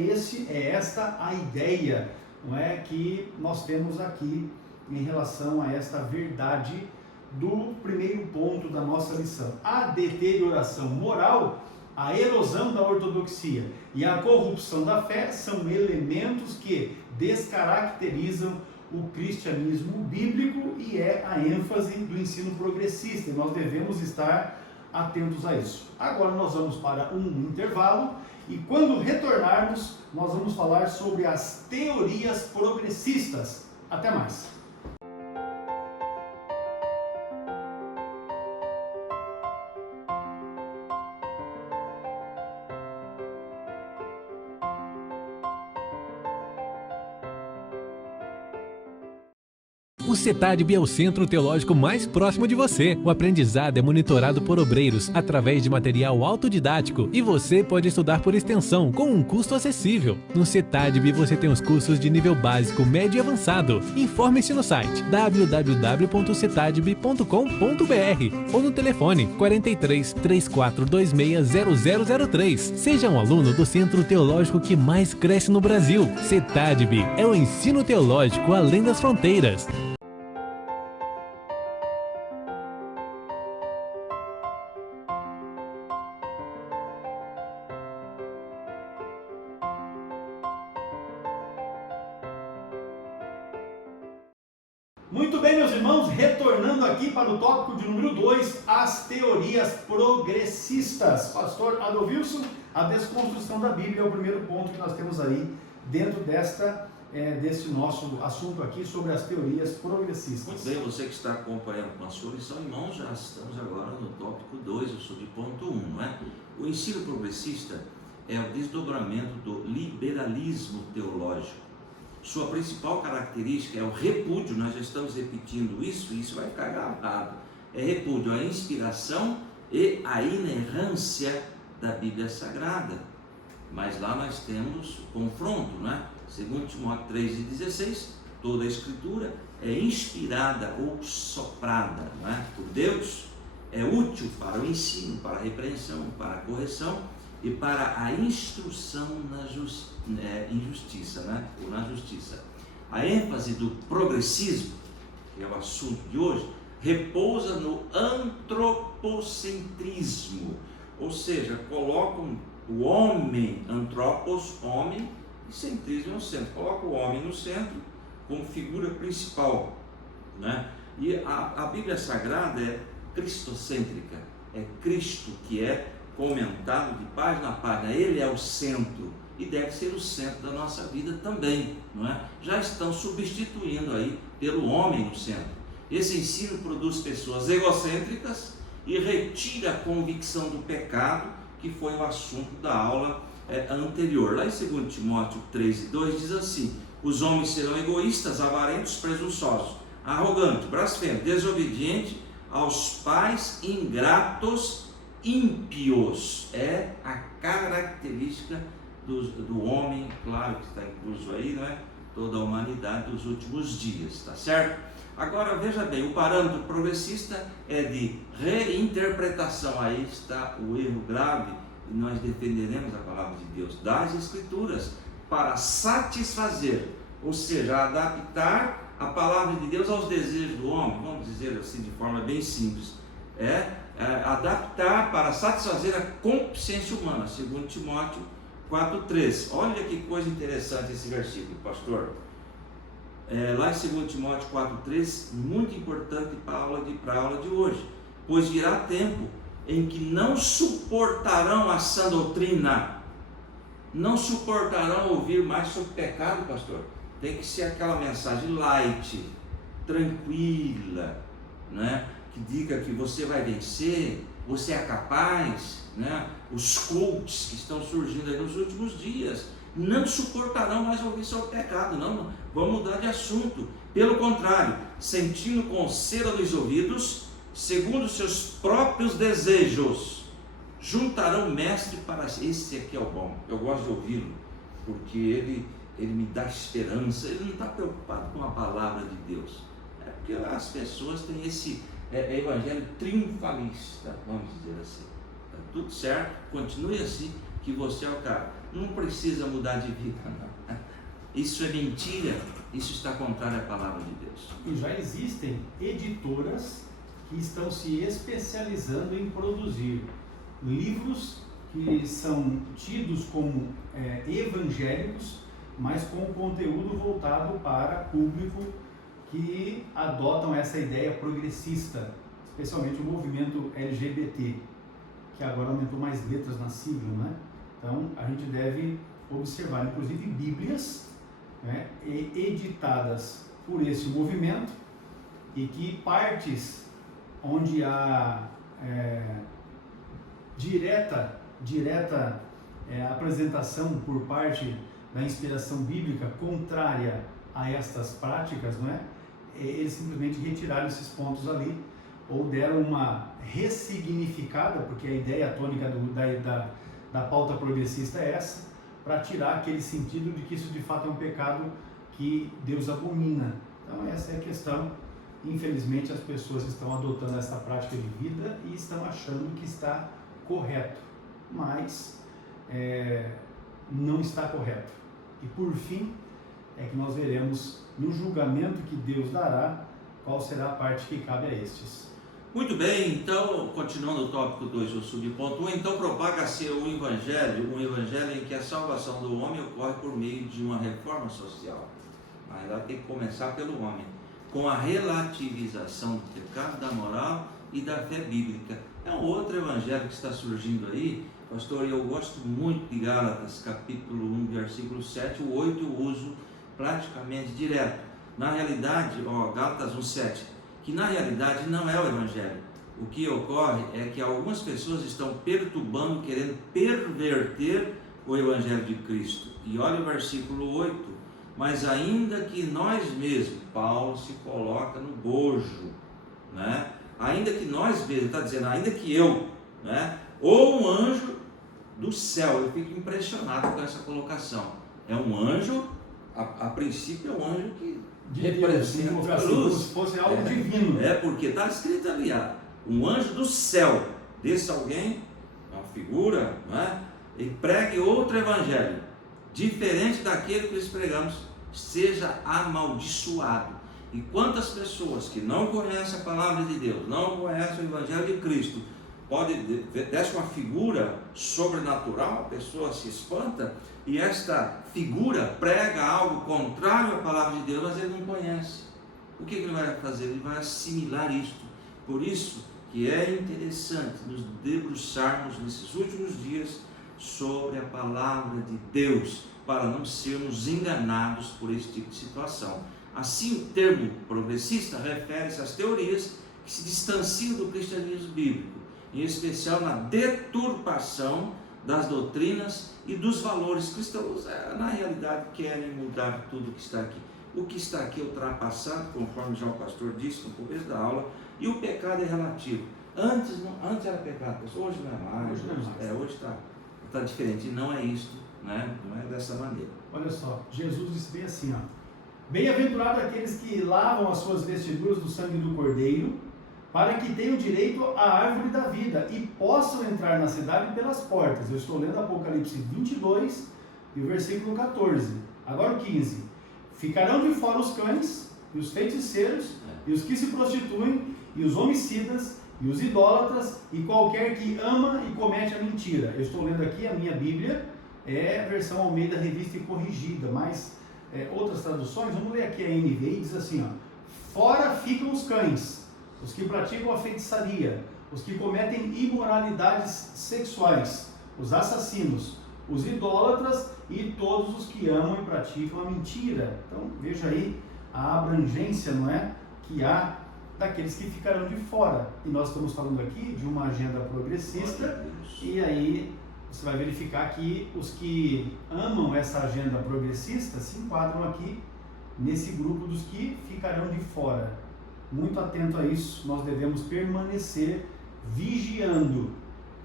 esta a ideia, não é, que nós temos aqui em relação a esta verdade do primeiro ponto da nossa lição. A deterioração moral, a erosão da ortodoxia e a corrupção da fé são elementos que descaracterizam o cristianismo bíblico, e é a ênfase do ensino progressista, e nós devemos estar atentos a isso. Agora nós vamos para um intervalo, e quando retornarmos nós vamos falar sobre as teorias progressistas. Até mais! O CETADB é o centro teológico mais próximo de você. O aprendizado é monitorado por obreiros através de material autodidático e você pode estudar por extensão com um custo acessível. No CETADB você tem os cursos de nível básico, médio e avançado. Informe-se no site www.cetadb.com.br ou no telefone 43 3426 0003. Seja um aluno do centro teológico que mais cresce no Brasil. CETADB é o ensino teológico além das fronteiras. Muito bem, meus irmãos, retornando aqui para o tópico de número 2, as teorias progressistas. Pastor Adolvilson, a desconstrução da Bíblia é o primeiro ponto que nós temos aí dentro desse nosso assunto aqui sobre as teorias progressistas. Muito bem, você que está acompanhando com a sua lição, irmãos, já estamos agora no tópico 2, eu sou de ponto 1, não é? O ensino progressista é o desdobramento do liberalismo teológico. Sua principal característica é o repúdio, nós já estamos repetindo isso, e isso vai ficar gravado. É repúdio à inspiração e à inerrância da Bíblia Sagrada. Mas lá nós temos o confronto, né? Segundo Timóteo 3:16, toda a Escritura é inspirada ou soprada, né, por Deus, é útil para o ensino, para a repreensão, para a correção e para a instrução na justiça, né? Ou na justiça. A ênfase do progressismo, que é o assunto de hoje, repousa no antropocentrismo, ou seja, colocam o homem, antropos, homem, e centrismo no centro, coloca o homem no centro como figura principal, né? E a Bíblia Sagrada é cristocêntrica, é Cristo que é comentado de página a página, Ele é o centro e deve ser o centro da nossa vida também, não é? Já estão substituindo aí pelo homem no centro. Esse ensino produz pessoas egocêntricas e retira a convicção do pecado, que foi o assunto da aula anterior. Lá em 2 Timóteo 3:2 diz assim: os homens serão egoístas, avarentos, presunçosos, arrogantes, blasfemos, desobedientes aos pais, ingratos, ímpios. É a característica do homem, claro que está incluso aí, não é? Toda a humanidade dos últimos dias, tá certo? Agora veja bem, o parâmetro progressista é de reinterpretação. Aí está o erro grave, e nós defenderemos a palavra de Deus das Escrituras para satisfazer, ou seja, adaptar a palavra de Deus aos desejos do homem, vamos dizer assim de forma bem simples, adaptar para satisfazer a concupiscência humana, segundo Timóteo 4:3. Olha que coisa interessante esse versículo, pastor. Lá em 2 Timóteo 4:3, muito importante para a aula de hoje. Pois virá tempo em que não suportarão a sã doutrina, não suportarão ouvir mais sobre pecado, pastor. Tem que ser aquela mensagem light, tranquila, né? Que diga que você vai vencer, você é capaz, né? Os coaches que estão surgindo aí nos últimos dias não suportarão mais ouvir sobre pecado, não, vamos mudar de assunto. Pelo contrário, sentindo com cera nos ouvidos, segundo seus próprios desejos, juntarão mestre para... Esse aqui é o bom, eu gosto de ouvi-lo, porque ele me dá esperança. Ele não está preocupado com a palavra de Deus, porque as pessoas têm esse evangelho triunfalista, vamos dizer assim. Está tudo certo, continue assim, que você é o cara, não precisa mudar de vida, não. Isso é mentira, isso está contrário à palavra de Deus. E já existem editoras que estão se especializando em produzir livros que são tidos como evangélicos, mas com conteúdo voltado para público que adotam essa ideia progressista, especialmente o movimento LGBT, que agora aumentou mais letras na sigla, né? Então a gente deve observar, inclusive, bíblias, né, editadas por esse movimento, e que partes onde há direta apresentação por parte da inspiração bíblica contrária a estas práticas, não é? Eles simplesmente retiraram esses pontos ali, ou deram uma ressignificada, porque a ideia tônica da pauta progressista é essa, para tirar aquele sentido de que isso de fato é um pecado que Deus abomina. Então essa é a questão. Infelizmente as pessoas estão adotando essa prática de vida e estão achando que está correto, mas não está correto. E por fim, é que nós veremos no julgamento que Deus dará qual será a parte que cabe a estes. Muito bem, então, continuando o tópico 2, o subponto 1, então propaga-se um evangelho em que a salvação do homem ocorre por meio de uma reforma social. Mas ela tem que começar pelo homem, com a relativização do pecado, da moral e da fé bíblica. É um outro evangelho que está surgindo aí, pastor, e eu gosto muito de Gálatas, capítulo 1, versículo 7, o 8 eu uso praticamente direto. Na realidade, Gálatas 1,7, que na realidade não é o evangelho. O que ocorre é que algumas pessoas estão perturbando, querendo perverter o evangelho de Cristo. E olha o versículo 8, mas ainda que nós mesmos, Paulo se coloca no bojo, né? Ainda que nós mesmos, está dizendo, ainda que eu, né? Ou um anjo do céu, eu fico impressionado com essa colocação. É um anjo, a princípio é um anjo que representa a luz, como se fosse algo divino. Porque está escrito ali, um anjo do céu, desse alguém, uma figura, não é? E pregue outro evangelho, diferente daquele que nós pregamos, seja amaldiçoado. E quantas pessoas que não conhecem a palavra de Deus, não conhecem o evangelho de Cristo, desce uma figura sobrenatural, a pessoa se espanta, e esta figura prega algo contrário à palavra de Deus, mas ele não conhece. O que ele vai fazer? Ele vai assimilar isto. Por isso que é interessante nos debruçarmos nesses últimos dias sobre a palavra de Deus, para não sermos enganados por esse tipo de situação. Assim, o termo progressista refere-se às teorias que se distanciam do cristianismo bíblico, em especial na deturpação das doutrinas e dos valores cristãos. Na realidade, querem mudar tudo o que está aqui. O que está aqui é ultrapassado, conforme já o pastor disse no começo da aula, e o pecado é relativo. Antes era pecado, hoje não é mais. Hoje está diferente, e não é isto, né? Não é dessa maneira. Olha só, Jesus disse bem assim, ó: bem-aventurado aqueles que lavam as suas vestiduras do sangue do Cordeiro, para que tenham direito à árvore da vida e possam entrar na cidade pelas portas. Eu estou lendo Apocalipse 22 e o versículo 14. Agora o 15. Ficarão de fora os cães, e os feiticeiros, e os que se prostituem, e os homicidas, e os idólatras, e qualquer que ama e comete a mentira. Eu estou lendo aqui a minha Bíblia, é a versão Almeida Revista e Corrigida, mas outras traduções, vamos ler aqui a NVI, diz assim, ó: fora ficam os cães, os que praticam a feitiçaria, os que cometem imoralidades sexuais, os assassinos, os idólatras e todos os que amam e praticam a mentira. Então veja aí a abrangência, não é, que há daqueles que ficarão de fora. E nós estamos falando aqui de uma agenda progressista, e aí você vai verificar que os que amam essa agenda progressista se enquadram aqui nesse grupo dos que ficarão de fora. Muito atento a isso, nós devemos permanecer vigiando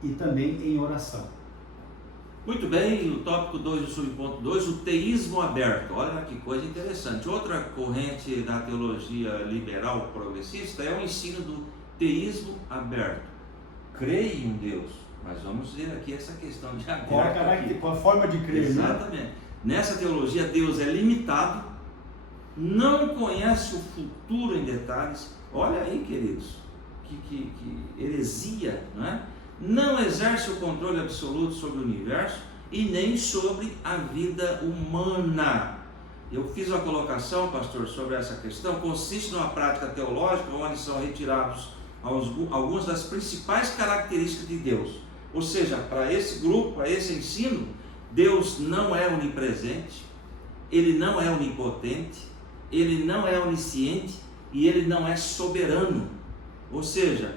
e também em oração. Muito bem, o tópico 2 do subponto 2, o teísmo aberto. Olha que coisa interessante. Outra corrente da teologia liberal progressista é o ensino do teísmo aberto. Creio em Deus, mas vamos ver aqui essa questão de aberto. Qual a forma de crer? Exatamente. Né? Nessa teologia, Deus é limitado, não conhece o futuro em detalhes. Olha aí, queridos, que heresia, não é? Não exerce o controle absoluto sobre o universo e nem sobre a vida humana. Eu fiz uma colocação, pastor, sobre essa questão. Consiste numa prática teológica onde são retirados algumas das principais características de Deus. Ou seja, para esse grupo, para esse ensino, Deus não é onipresente, Ele não é onipotente, Ele não é onisciente e Ele não é soberano. Ou seja,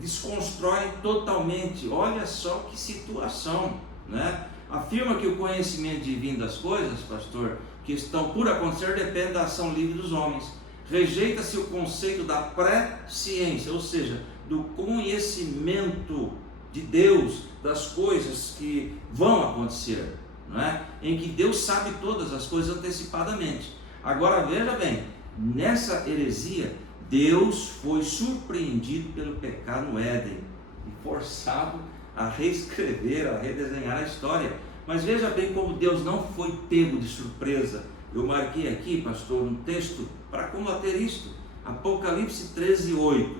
desconstrói totalmente. Olha só que situação, né? Afirma que o conhecimento divino das coisas, pastor, que estão por acontecer, depende da ação livre dos homens. Rejeita-se o conceito da pré-ciência, ou seja, do conhecimento de Deus das coisas que vão acontecer, não é? Em que Deus sabe todas as coisas antecipadamente. Agora veja bem, nessa heresia, Deus foi surpreendido pelo pecado no Éden e forçado a reescrever, a redesenhar a história. Mas veja bem como Deus não foi pego de surpresa. Eu marquei aqui, pastor, um texto para combater isto. Apocalipse 13:8.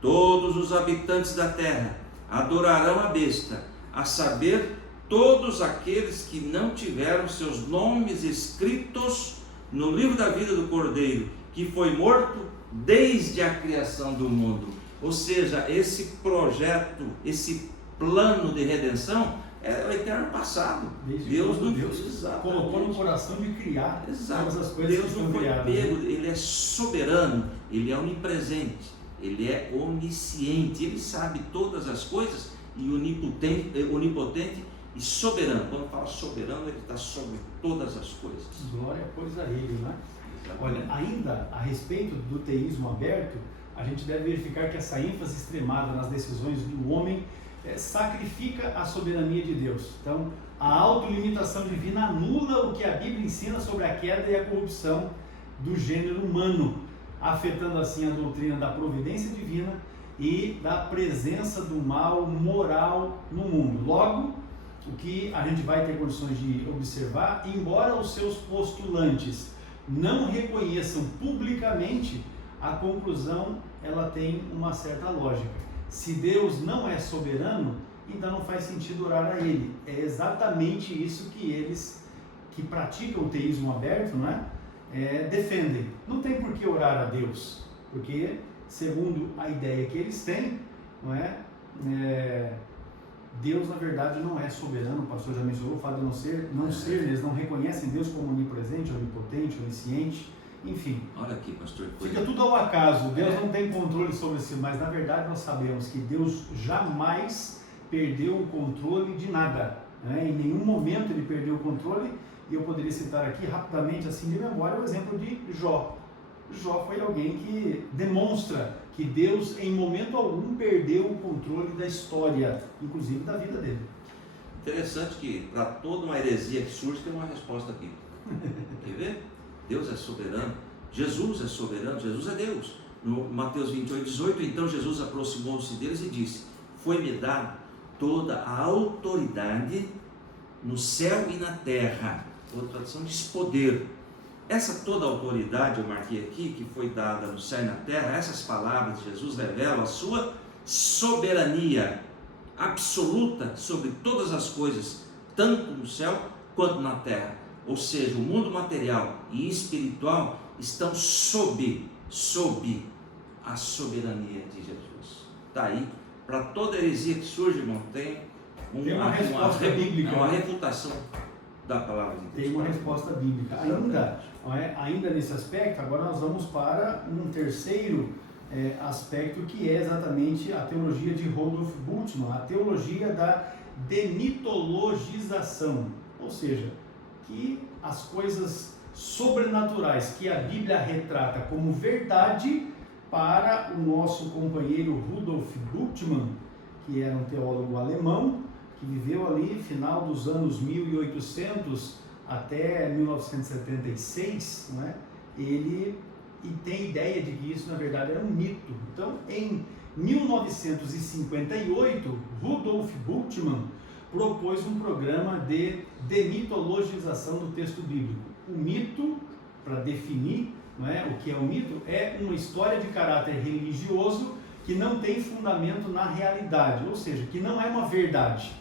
Todos os habitantes da terra adorarão a besta, a saber, todos aqueles que não tiveram seus nomes escritos no livro da vida do Cordeiro, que foi morto desde a criação do mundo. Ou seja, esse projeto, esse plano de redenção é o eterno passado. Deus colocou no coração de criar todas as coisas. Deus não foi pego, Ele é soberano, Ele é onipresente, Ele é onisciente, Ele sabe todas as coisas e onipotente e soberano. Quando fala soberano, Ele está sobre todas as coisas. Glória, pois a Ele, né? Olha, ainda a respeito do teísmo aberto, a gente deve verificar que essa ênfase extremada nas decisões do homem sacrifica a soberania de Deus. Então, a autolimitação divina anula o que a Bíblia ensina sobre a queda e a corrupção do gênero humano, afetando assim a doutrina da providência divina e da presença do mal moral no mundo. Logo, o que a gente vai ter condições de observar, embora os seus postulantes não reconheçam publicamente, a conclusão ela tem uma certa lógica. Se Deus não é soberano, então não faz sentido orar a Ele. É exatamente isso que eles que praticam o teísmo aberto, não é? Defendem. Não tem por que orar a Deus, porque segundo a ideia que eles têm, não é? Deus, na verdade, não é soberano. O pastor já mencionou o fato de não ser, eles não reconhecem Deus como onipresente, onipotente, onisciente, enfim. Olha aqui, pastor. Fica tudo ao acaso, Deus não tem controle sobre si, mas na verdade nós sabemos que Deus jamais perdeu o controle de nada, né? Em nenhum momento ele perdeu o controle, e eu poderia citar aqui rapidamente, assim de memória, o exemplo de Jó. Jó foi alguém que demonstra que Deus em momento algum perdeu o controle da história, inclusive da vida dele. Interessante que para toda uma heresia que surge tem uma resposta aqui. Quer ver? Deus é soberano, Jesus é soberano, Jesus é Deus. No Mateus 28:18, então Jesus aproximou-se deles e disse: foi-me dado toda a autoridade no céu e na terra. Outra tradução diz poder. Essa toda a autoridade, eu marquei aqui, que foi dada no céu e na terra, essas palavras de Jesus revelam a sua soberania absoluta sobre todas as coisas, tanto no céu quanto na terra. Ou seja, o mundo material e espiritual estão sob a soberania de Jesus. Está aí, para toda heresia que surge, irmão, tem uma resposta bíblica. Uma refutação da palavra de Deus. Tem uma resposta bíblica. Ainda nesse aspecto, agora nós vamos para um terceiro aspecto, que é exatamente a teologia de Rudolf Bultmann, a teologia da demitologização, ou seja, que as coisas sobrenaturais que a Bíblia retrata como verdade, para o nosso companheiro Rudolf Bultmann, que era um teólogo alemão, que viveu ali final dos anos 1800 até 1976, não é? Ele tem ideia de que isso na verdade era um mito. Então, em 1958, Rudolf Bultmann propôs um programa de demitologização do texto bíblico. O mito, para definir, não é, o que é o mito, é uma história de caráter religioso que não tem fundamento na realidade, ou seja, que não é uma verdade,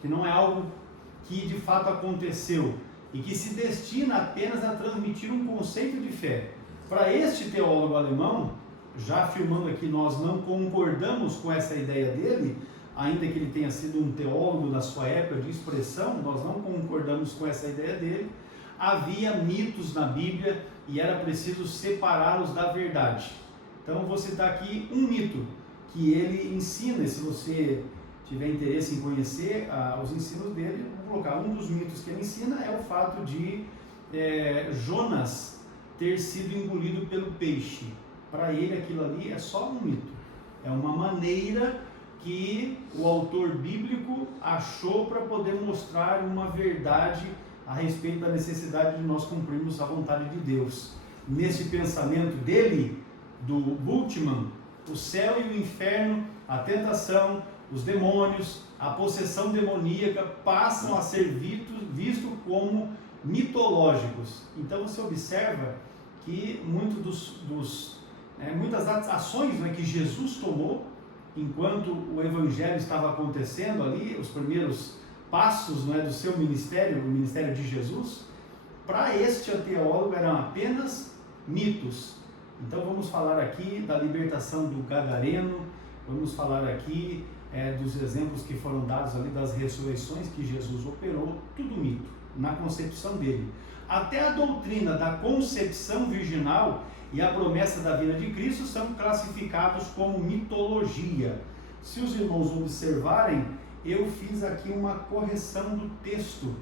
que não é algo que de fato aconteceu e que se destina apenas a transmitir um conceito de fé. Para este teólogo alemão, já afirmando aqui, nós não concordamos com essa ideia dele, ainda que ele tenha sido um teólogo da sua época de expressão, nós não concordamos com essa ideia dele. Havia mitos na Bíblia e era preciso separá-los da verdade. Então vou citar aqui um mito que ele ensina, e se você tiver interesse em conhecer os ensinos dele, vou colocar um dos mitos que ele ensina, é o fato de Jonas ter sido engolido pelo peixe. Para ele aquilo ali é só um mito, é uma maneira que o autor bíblico achou para poder mostrar uma verdade a respeito da necessidade de nós cumprirmos a vontade de Deus. Nesse pensamento dele, do Bultmann, o céu e o inferno, a tentação, os demônios, a possessão demoníaca passam a ser vistos como mitológicos. Então você observa que muitas das ações, né, que Jesus tomou enquanto o evangelho estava acontecendo ali, os primeiros passos, né, do seu ministério, o ministério de Jesus, para este teólogo eram apenas mitos. Então vamos falar aqui da libertação do gadareno, vamos falar aqui dos exemplos que foram dados ali das ressurreições que Jesus operou, tudo mito, na concepção dele. Até a doutrina da concepção virginal e a promessa da vinda de Cristo são classificados como mitologia. Se os irmãos observarem, eu fiz aqui uma correção do texto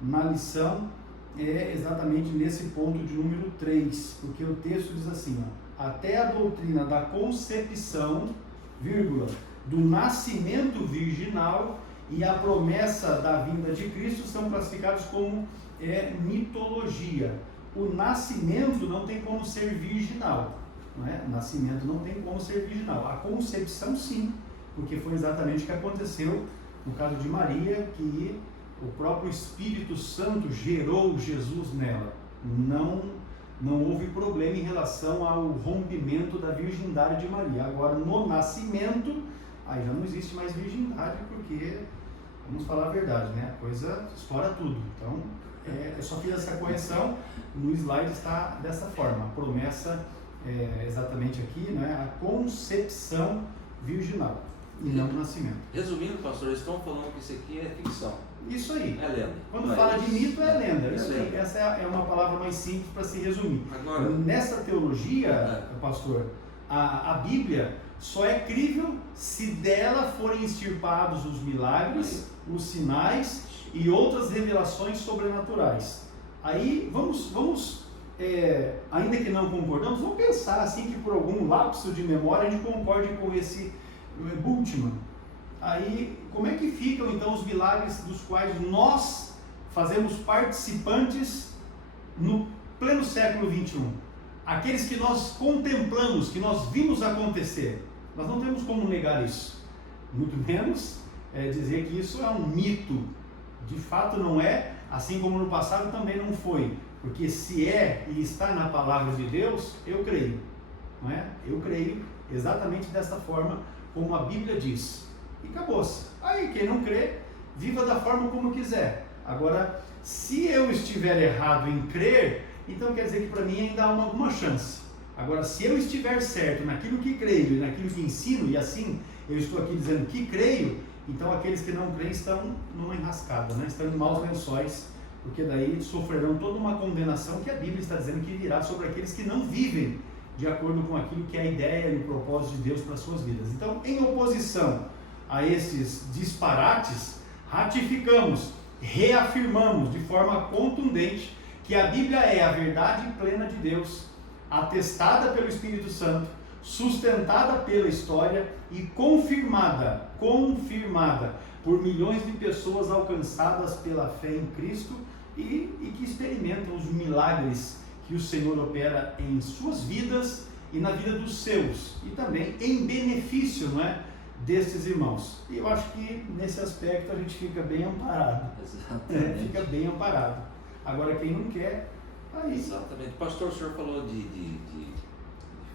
na lição, exatamente nesse ponto de número 3, porque o texto diz assim, até a doutrina da concepção, vírgula, do nascimento virginal e a promessa da vinda de Cristo são classificados como mitologia. O nascimento não tem como ser virginal, não é? O nascimento não tem como ser virginal. A concepção sim, porque foi exatamente o que aconteceu no caso de Maria, que o próprio Espírito Santo gerou Jesus nela. Não houve problema em relação ao rompimento da virgindade de Maria. Agora, no nascimento, aí já não existe mais virgindade, porque, vamos falar a verdade, né? A coisa estoura tudo. Então, eu só fiz essa correção, no slide está dessa forma, a promessa exatamente aqui, né, a concepção virginal e não o nascimento. Resumindo, pastor, eles estão falando que isso aqui é ficção. Isso aí. É lenda. Quando fala de mito, é lenda. Isso Aí, essa é uma palavra mais simples para se resumir. Agora, nessa teologia, pastor, a Bíblia só é crível se dela forem extirpados os milagres, os sinais e outras revelações sobrenaturais. Aí vamos ainda que não concordamos, vamos pensar assim que por algum lapso de memória a gente concorde com esse Bultmann. Aí, como é que ficam então os milagres dos quais nós fazemos participantes no pleno século XXI? Aqueles que nós contemplamos, que nós vimos acontecer. Nós não temos como negar isso. Muito menos dizer que isso é um mito. De fato não é, assim como no passado também não foi. Porque se é e está na palavra de Deus, eu creio. Não é? Eu creio exatamente dessa forma como a Bíblia diz. E acabou-se. Aí quem não crê, viva da forma como quiser. Agora, se eu estiver errado em crer, então quer dizer que para mim ainda há alguma chance. Agora, se eu estiver certo naquilo que creio e naquilo que ensino, e assim eu estou aqui dizendo que creio, então aqueles que não creem estão numa enrascada, né? Estão em maus lençóis, porque daí sofrerão toda uma condenação que a Bíblia está dizendo que virá sobre aqueles que não vivem de acordo com aquilo que é a ideia e o propósito de Deus para as suas vidas. Então, em oposição a esses disparates, ratificamos, reafirmamos de forma contundente que a Bíblia é a verdade plena de Deus, atestada pelo Espírito Santo, sustentada pela história e confirmada por milhões de pessoas alcançadas pela fé em Cristo e que experimentam os milagres que o Senhor opera em suas vidas e na vida dos seus, e também em benefício, não é, desses irmãos. E eu acho que nesse aspecto a gente fica bem amparado. Exatamente. Fica bem amparado. Agora quem não quer, aí... Exatamente. Pastor, o senhor falou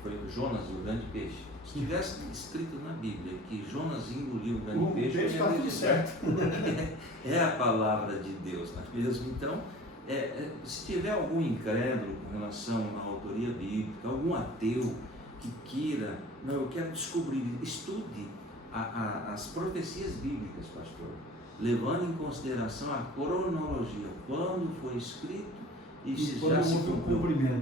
foi Jonas, o grande peixe. Se tivesse escrito na Bíblia que Jonas engoliu o grande peixe, está tudo certo. É a palavra de Deus, não é mesmo? Então, se tiver algum incrédulo com relação à autoria bíblica, algum ateu que queira, não, eu quero descobrir, estude as profecias bíblicas, pastor, levando em consideração a cronologia, quando foi escrito e se já se cumpriu.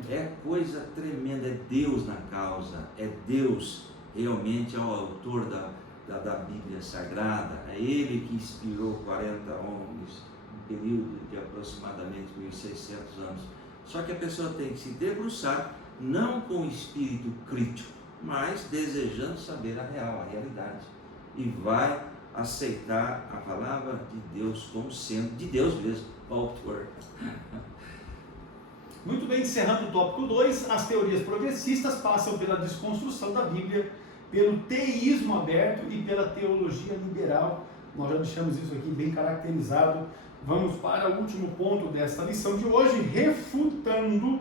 É coisa tremenda, é Deus na causa, é Deus realmente é o autor da Bíblia Sagrada, é Ele que inspirou 40 homens, um período de aproximadamente 1600 anos. Só que a pessoa tem que se debruçar, não com espírito crítico, mas desejando saber a realidade, e vai aceitar a palavra de Deus como sendo de Deus mesmo, o autor. Muito bem, encerrando o tópico 2, as teorias progressistas passam pela desconstrução da Bíblia, pelo teísmo aberto e pela teologia liberal. Nós já deixamos isso aqui bem caracterizado. Vamos para o último ponto desta lição de hoje, refutando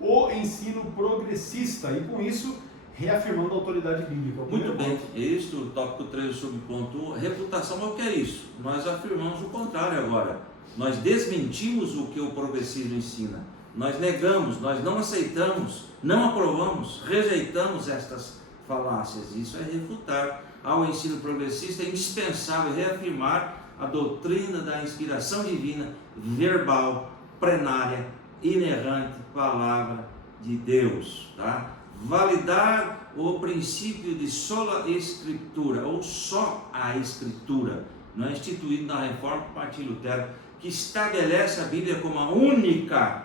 o ensino progressista e com isso reafirmando a autoridade bíblica. Muito bem, este o tópico 3, o subponto 1, reputação, mas o que é isso? Nós afirmamos o contrário agora. Nós desmentimos o que o progressismo ensina. Nós negamos, nós não aceitamos, não aprovamos, rejeitamos estas falácias. Isso é refutar. Ao ensino progressista é indispensável reafirmar a doutrina da inspiração divina, verbal, plenária, inerrante, palavra de Deus, tá? Validar o princípio de sola escritura, ou só a escritura, não é instituído na reforma por Martim Lutero, que estabelece a Bíblia como a única,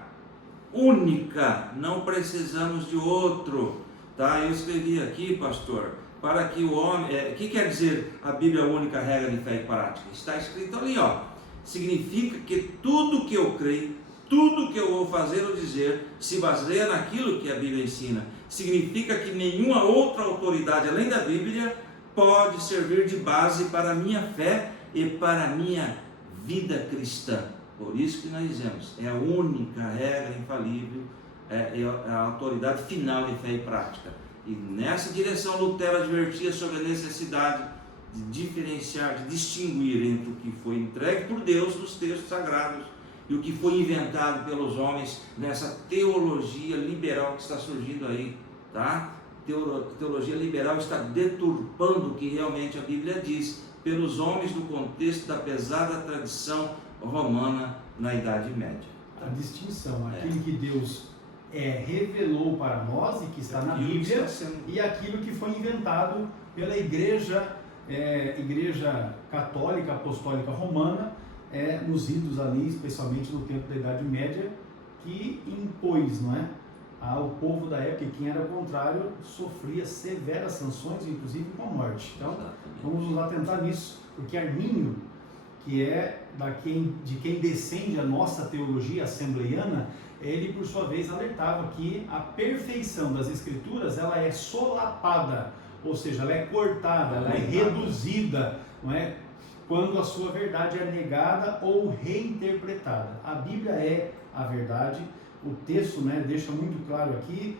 não precisamos de outro, tá? Eu escrevi aqui, pastor, para que o homem, o que quer dizer a Bíblia única, regra de fé e prática? Está escrito ali, ó, significa que tudo que eu creio, tudo que eu vou fazer ou dizer, se baseia naquilo que a Bíblia ensina. Significa que nenhuma outra autoridade além da Bíblia pode servir de base para a minha fé e para a minha vida cristã. Por isso que nós dizemos, é a única regra infalível, é a autoridade final de fé e prática. E nessa direção Lutero advertia sobre a necessidade de diferenciar, de distinguir entre o que foi entregue por Deus nos textos sagrados e o que foi inventado pelos homens nessa teologia liberal que está surgindo aí tá? Teologia liberal está deturpando o que realmente a Bíblia diz, pelos homens do contexto da pesada tradição romana na Idade Média. A distinção, aquilo que Deus revelou para nós e que está na Bíblia, e aquilo que foi inventado pela Igreja Católica Apostólica Romana, nos idos ali, especialmente no tempo da Idade Média, que impôs, não é? Ao povo da época, e quem era contrário sofria severas sanções, inclusive com a morte. Então, vamos nos atentar nisso, porque Armínio, que é de quem descende a nossa teologia assembleiana, ele por sua vez alertava que a perfeição das Escrituras ela é solapada, ou seja, ela é cortada, ela é reduzida, não é? Quando a sua verdade é negada ou reinterpretada. A Bíblia é a verdade. O texto, né, deixa muito claro aqui,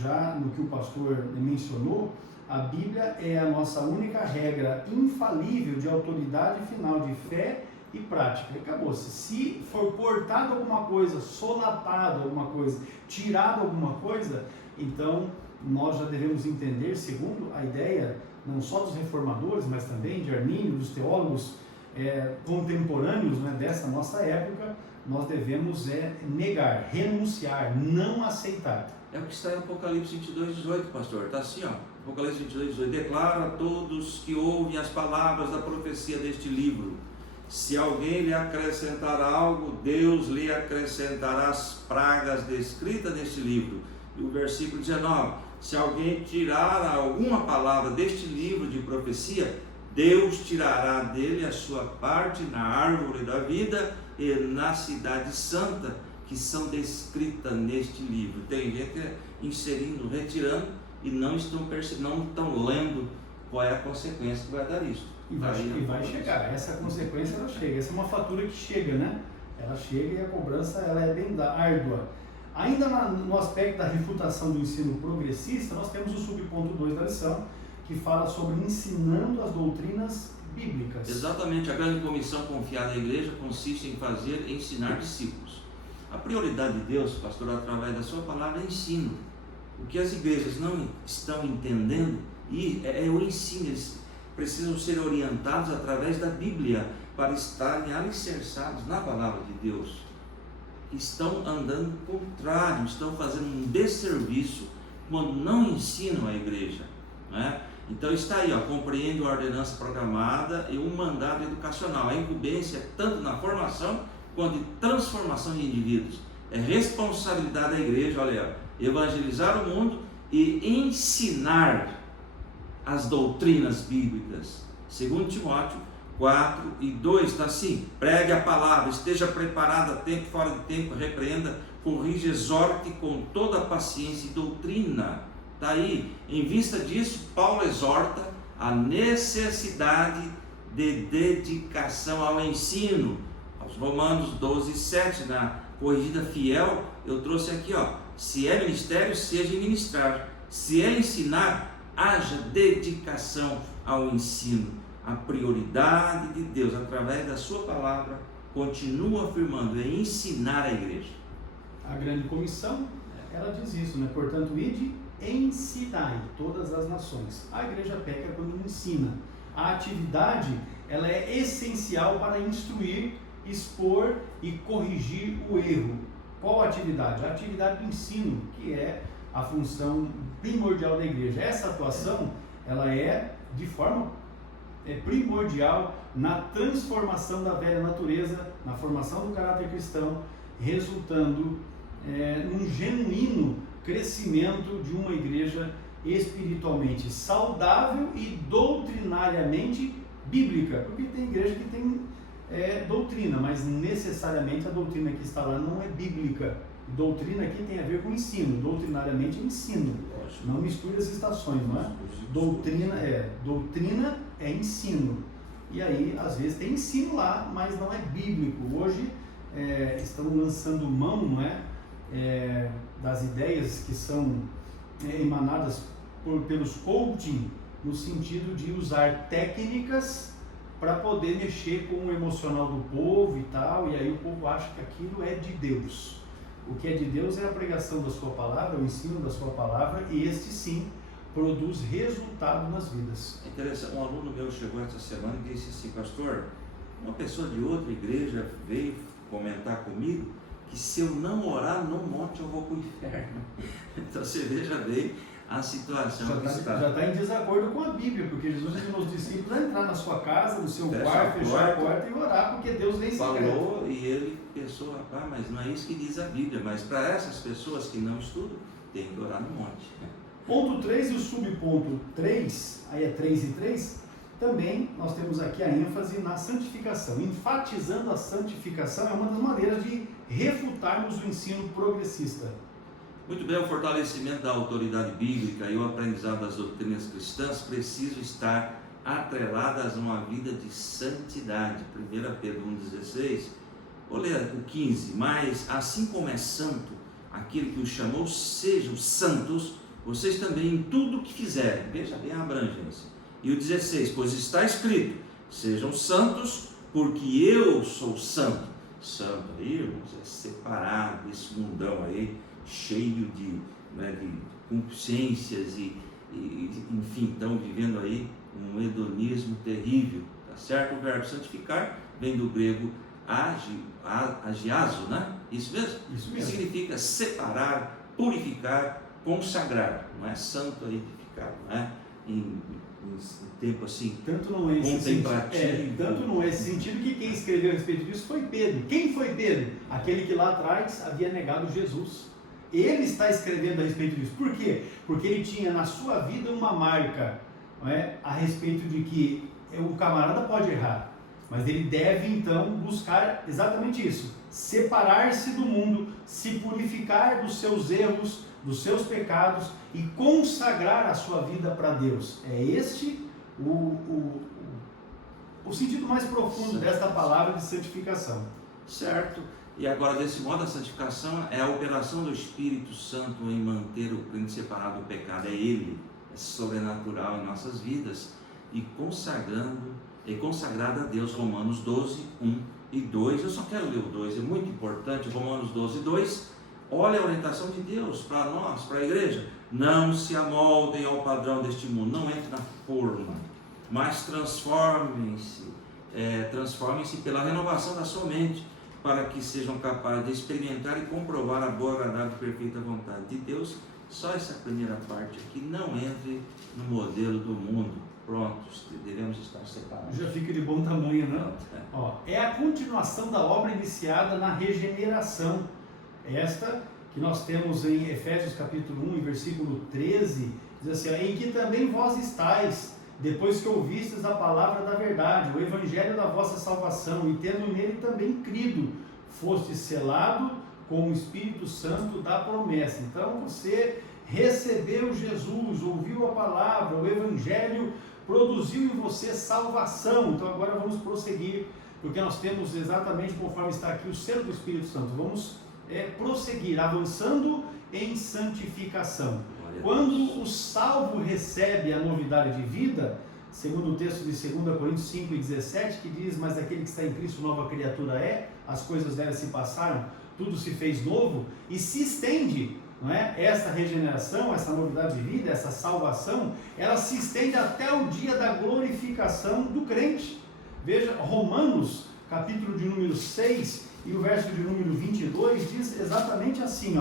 já no que o pastor mencionou, a Bíblia é a nossa única regra infalível de autoridade final de fé e prática. E acabou-se. Se for cortado alguma coisa, solapado alguma coisa, tirado alguma coisa, então nós já devemos entender, segundo a ideia não só dos reformadores, mas também de Armínio, dos teólogos contemporâneos, né, dessa nossa época, nós devemos negar, renunciar, não aceitar. É o que está em Apocalipse 22:18, pastor. Está assim, ó. Apocalipse 22:18. Declara a todos que ouvem as palavras da profecia deste livro. Se alguém lhe acrescentar algo, Deus lhe acrescentará as pragas descritas neste livro. E o versículo 19. Se alguém tirar alguma palavra deste livro de profecia, Deus tirará dele a sua parte na árvore da vida e na cidade santa, que são descritas neste livro. Tem gente inserindo, retirando, e não estão lendo qual é a consequência que vai dar isso. E vai chegar, essa consequência ela chega, essa é uma fatura que chega, né? Ela chega e a cobrança ela é bem árdua. Ainda no aspecto da refutação do ensino progressista, nós temos o subponto 2 da lição, que fala sobre ensinando as doutrinas bíblicas. Exatamente, a grande comissão confiada à igreja consiste em ensinar discípulos. A prioridade de Deus, pastor, através da sua palavra é ensino. O que as igrejas não estão entendendo é o ensino. Eles precisam ser orientados através da Bíblia para estarem alicerçados na palavra de Deus. Estão andando contrário, estão fazendo um desserviço quando não ensinam a igreja, né? Então está aí, compreende a ordenança programada e um mandato educacional. A incumbência tanto na formação quanto em transformação de indivíduos. É responsabilidade da igreja, evangelizar o mundo e ensinar as doutrinas bíblicas. Segundo Timóteo 4:2 está assim: pregue a palavra, esteja preparado a tempo e fora de tempo, repreenda, corrija, exorte com toda a paciência e doutrina. Está aí, em vista disso, Paulo exorta a necessidade de dedicação ao ensino. Aos Romanos 12:7, na corrigida fiel, eu trouxe aqui, se é ministério, seja ministrar, se é ensinar, haja dedicação ao ensino. A prioridade de Deus, através da sua palavra, continua afirmando, é ensinar a igreja. A grande comissão, ela diz isso, né? Portanto, ide, ensinai todas as nações. A igreja peca quando ensina. A atividade, ela é essencial para instruir, expor e corrigir o erro. Qual a atividade? A atividade do ensino, que é a função primordial da igreja. Essa atuação, ela é de forma primordial na transformação da velha natureza, na formação do caráter cristão, resultando num genuíno crescimento de uma igreja espiritualmente saudável e doutrinariamente bíblica, porque tem igreja que tem doutrina, mas necessariamente a doutrina que está lá não é bíblica. Doutrina aqui tem a ver com ensino, doutrinariamente é ensino, não misture as estações, não é? Doutrina é ensino, e aí às vezes tem ensino lá, mas não é bíblico. Hoje estão lançando mão, não é, das ideias que são emanadas pelos coaching, no sentido de usar técnicas para poder mexer com o emocional do povo e tal, e aí o povo acha que aquilo é de Deus. O que é de Deus é a pregação da sua palavra, o ensino da sua palavra, e este sim produz resultado nas vidas. É interessante, um aluno meu chegou essa semana e disse assim: pastor, uma pessoa de outra igreja veio comentar comigo que se eu não orar no monte eu vou para o inferno. Então você veja bem a situação Já está em desacordo com a Bíblia, porque Jesus ensinou os discípulos a entrar na sua casa, no seu quarto, fechar a porta e orar, porque Deus vem secreto. Falou, e ele pensou: rapaz, mas não é isso que diz a Bíblia. Mas para essas pessoas que não estudam, tem que orar no monte. Ponto 3 e o subponto 3, aí é 3 e 3, também nós temos aqui a ênfase na santificação. Enfatizando a santificação é uma das maneiras de refutarmos o ensino progressista. Muito bem, o fortalecimento da autoridade bíblica e o aprendizado das doutrinas cristãs precisam estar atreladas a uma vida de santidade. 1 Pedro 1,16, vou ler o 15, mas assim como é santo aquele que os chamou, sejam santos vocês também em tudo o que fizerem. Veja bem a abrangência. E o 16, pois está escrito: sejam santos, porque eu sou santo. Santo aí, irmãos, é separado desse mundão aí, cheio de concupiscências e enfim, estão vivendo aí um hedonismo terrível, tá certo? O verbo santificar vem do grego agiazo, né? Isso mesmo? Isso Que mesmo. significa separar, purificar, consagrar. Não é santo aí de ficar, não é? Em tempo assim, tanto não é esse contemplativo. sentido, tanto não é esse sentido que quem escreveu a respeito disso foi Pedro. Quem foi Pedro? Aquele que lá atrás havia negado Jesus. Ele está escrevendo a respeito disso. Por quê? Porque ele tinha na sua vida uma marca, não é, a respeito de que o camarada pode errar, mas ele deve então buscar exatamente isso: separar-se do mundo, se purificar dos seus erros, dos seus pecados e consagrar a sua vida para Deus. É este o sentido mais profundo desta palavra de santificação. Certo? E agora, desse modo, a santificação é a operação do Espírito Santo em manter o crente separado do pecado. É Ele, é sobrenatural em nossas vidas e consagrado a Deus. Romanos 12, 1 e 2. Eu só quero ler o 2, é muito importante. Romanos 12, 2. Olha a orientação de Deus para nós, para a igreja. Não se amoldem ao padrão deste mundo, não entre na forma, mas transformem-se pela renovação da sua mente, para que sejam capazes de experimentar e comprovar a boa, agradável e perfeita vontade de Deus. Só essa primeira parte aqui: não entre no modelo do mundo. Pronto, devemos estar separados. Já fica de bom tamanho, né? É a continuação da obra iniciada na regeneração. Esta que nós temos em Efésios capítulo 1, versículo 13, diz assim: em que também vós estáis, depois que ouvistes a palavra da verdade, o evangelho da vossa salvação, e tendo nele também crido, foste selado com o Espírito Santo da promessa. Então você recebeu Jesus, ouviu a palavra, o evangelho produziu em você salvação. Então agora vamos prosseguir, porque nós temos exatamente conforme está aqui o selo do Espírito Santo. Vamos prosseguir, avançando em santificação. Quando o salvo recebe a novidade de vida, segundo o texto de 2 Coríntios 5 e 17, que diz: mas aquele que está em Cristo nova criatura é, as coisas velhas se passaram, tudo se fez novo, e se estende, não é? Essa regeneração, essa novidade de vida, essa salvação, ela se estende até o dia da glorificação do crente. Veja, Romanos, capítulo de número 6, e o verso de número 22 diz exatamente assim,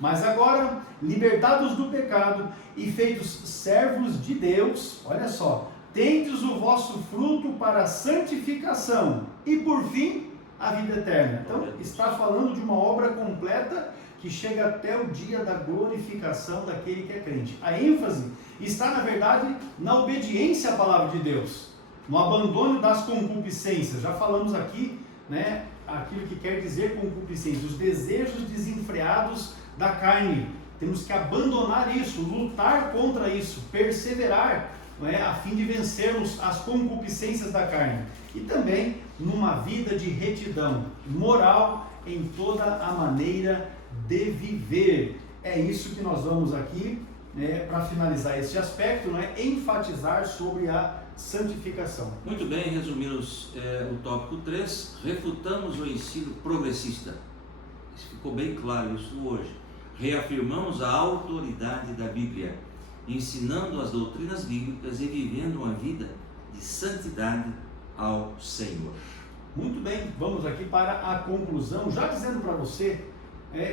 mas agora, libertados do pecado e feitos servos de Deus, olha só, tendes o vosso fruto para a santificação e por fim a vida eterna. Então está falando de uma obra completa que chega até o dia da glorificação daquele que é crente. A ênfase está, na verdade, na obediência à palavra de Deus, no abandono das concupiscências. Já falamos aqui, né, aquilo que quer dizer concupiscência, os desejos desenfreados da carne. Temos que abandonar isso, lutar contra isso, perseverar, não é, a fim de vencermos as concupiscências da carne. E também numa vida de retidão moral em toda a maneira de viver. É isso que nós vamos aqui, né, para finalizar este aspecto, né, enfatizar sobre a santificação. Muito bem, resumimos o tópico 3, refutamos o ensino progressista. ficou bem claro isso hoje. Reafirmamos a autoridade da Bíblia, ensinando as doutrinas bíblicas e vivendo uma vida de santidade ao Senhor. Muito bem, vamos aqui para a conclusão, já dizendo para você,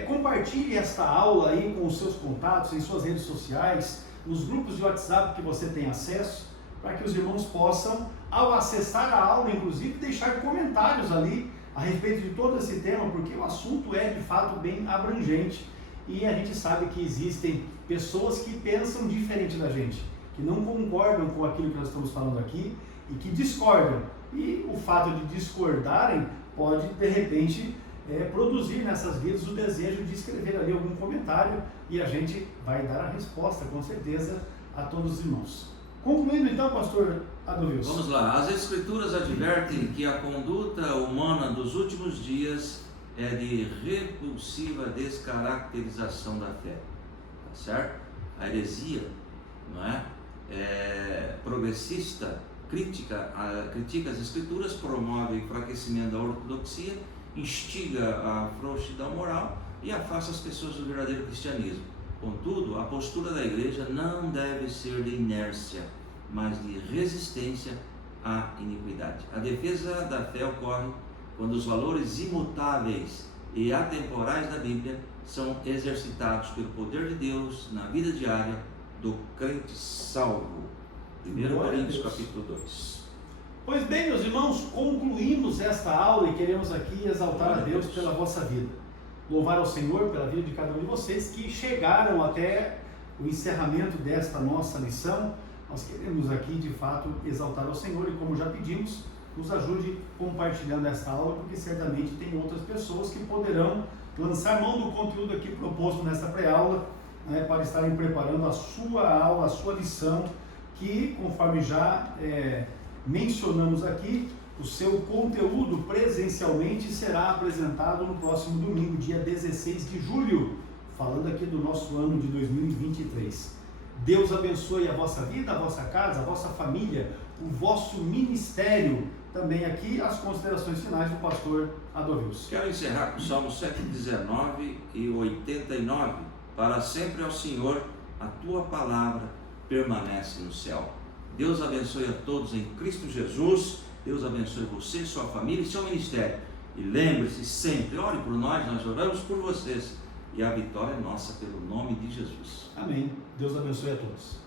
compartilhe esta aula aí com os seus contatos, em suas redes sociais, nos grupos de WhatsApp que você tem acesso, para que os irmãos possam, ao acessar a aula, inclusive, deixar comentários ali a respeito de todo esse tema, porque o assunto é de fato bem abrangente e a gente sabe que existem pessoas que pensam diferente da gente, que não concordam com aquilo que nós estamos falando aqui e que discordam. E o fato de discordarem pode, de repente, produzir nessas vidas o desejo de escrever ali algum comentário e a gente vai dar a resposta, com certeza, a todos os irmãos. Concluindo então, pastor Adovils. Vamos lá. As Escrituras advertem que a conduta humana dos últimos dias é de repulsiva descaracterização da fé. Tá certo? A heresia, não é? Progressista, critica as Escrituras, promove o enfraquecimento da ortodoxia, instiga a frouxidão moral e afasta as pessoas do verdadeiro cristianismo. Contudo, a postura da igreja não deve ser de inércia, mas de resistência à iniquidade. A defesa da fé ocorre quando os valores imutáveis e atemporais da Bíblia são exercitados pelo poder de Deus na vida diária do crente salvo. 1 Coríntios capítulo 2. Pois bem, meus irmãos, concluímos esta aula e queremos aqui exaltar a Deus pela vossa vida. Louvar ao Senhor pela vida de cada um de vocês que chegaram até o encerramento desta nossa lição. Nós queremos aqui, de fato, exaltar ao Senhor e, como já pedimos, nos ajude compartilhando esta aula, porque certamente tem outras pessoas que poderão lançar mão do conteúdo aqui proposto nessa pré-aula, para estarem preparando a sua aula, a sua lição, que, conforme já mencionamos aqui, o seu conteúdo presencialmente será apresentado no próximo domingo, dia 16 de julho, falando aqui do nosso ano de 2023. Deus abençoe a vossa vida, a vossa casa, a vossa família, o vosso ministério. Também aqui as considerações finais do pastor Adovils. Quero encerrar com o Salmo 119 e 89. Para sempre ao Senhor, a tua palavra permanece no céu. Deus abençoe a todos em Cristo Jesus. Deus abençoe você, sua família e seu ministério. E lembre-se sempre, ore por nós oramos por vocês. E a vitória é nossa pelo nome de Jesus. Amém. Deus abençoe a todos.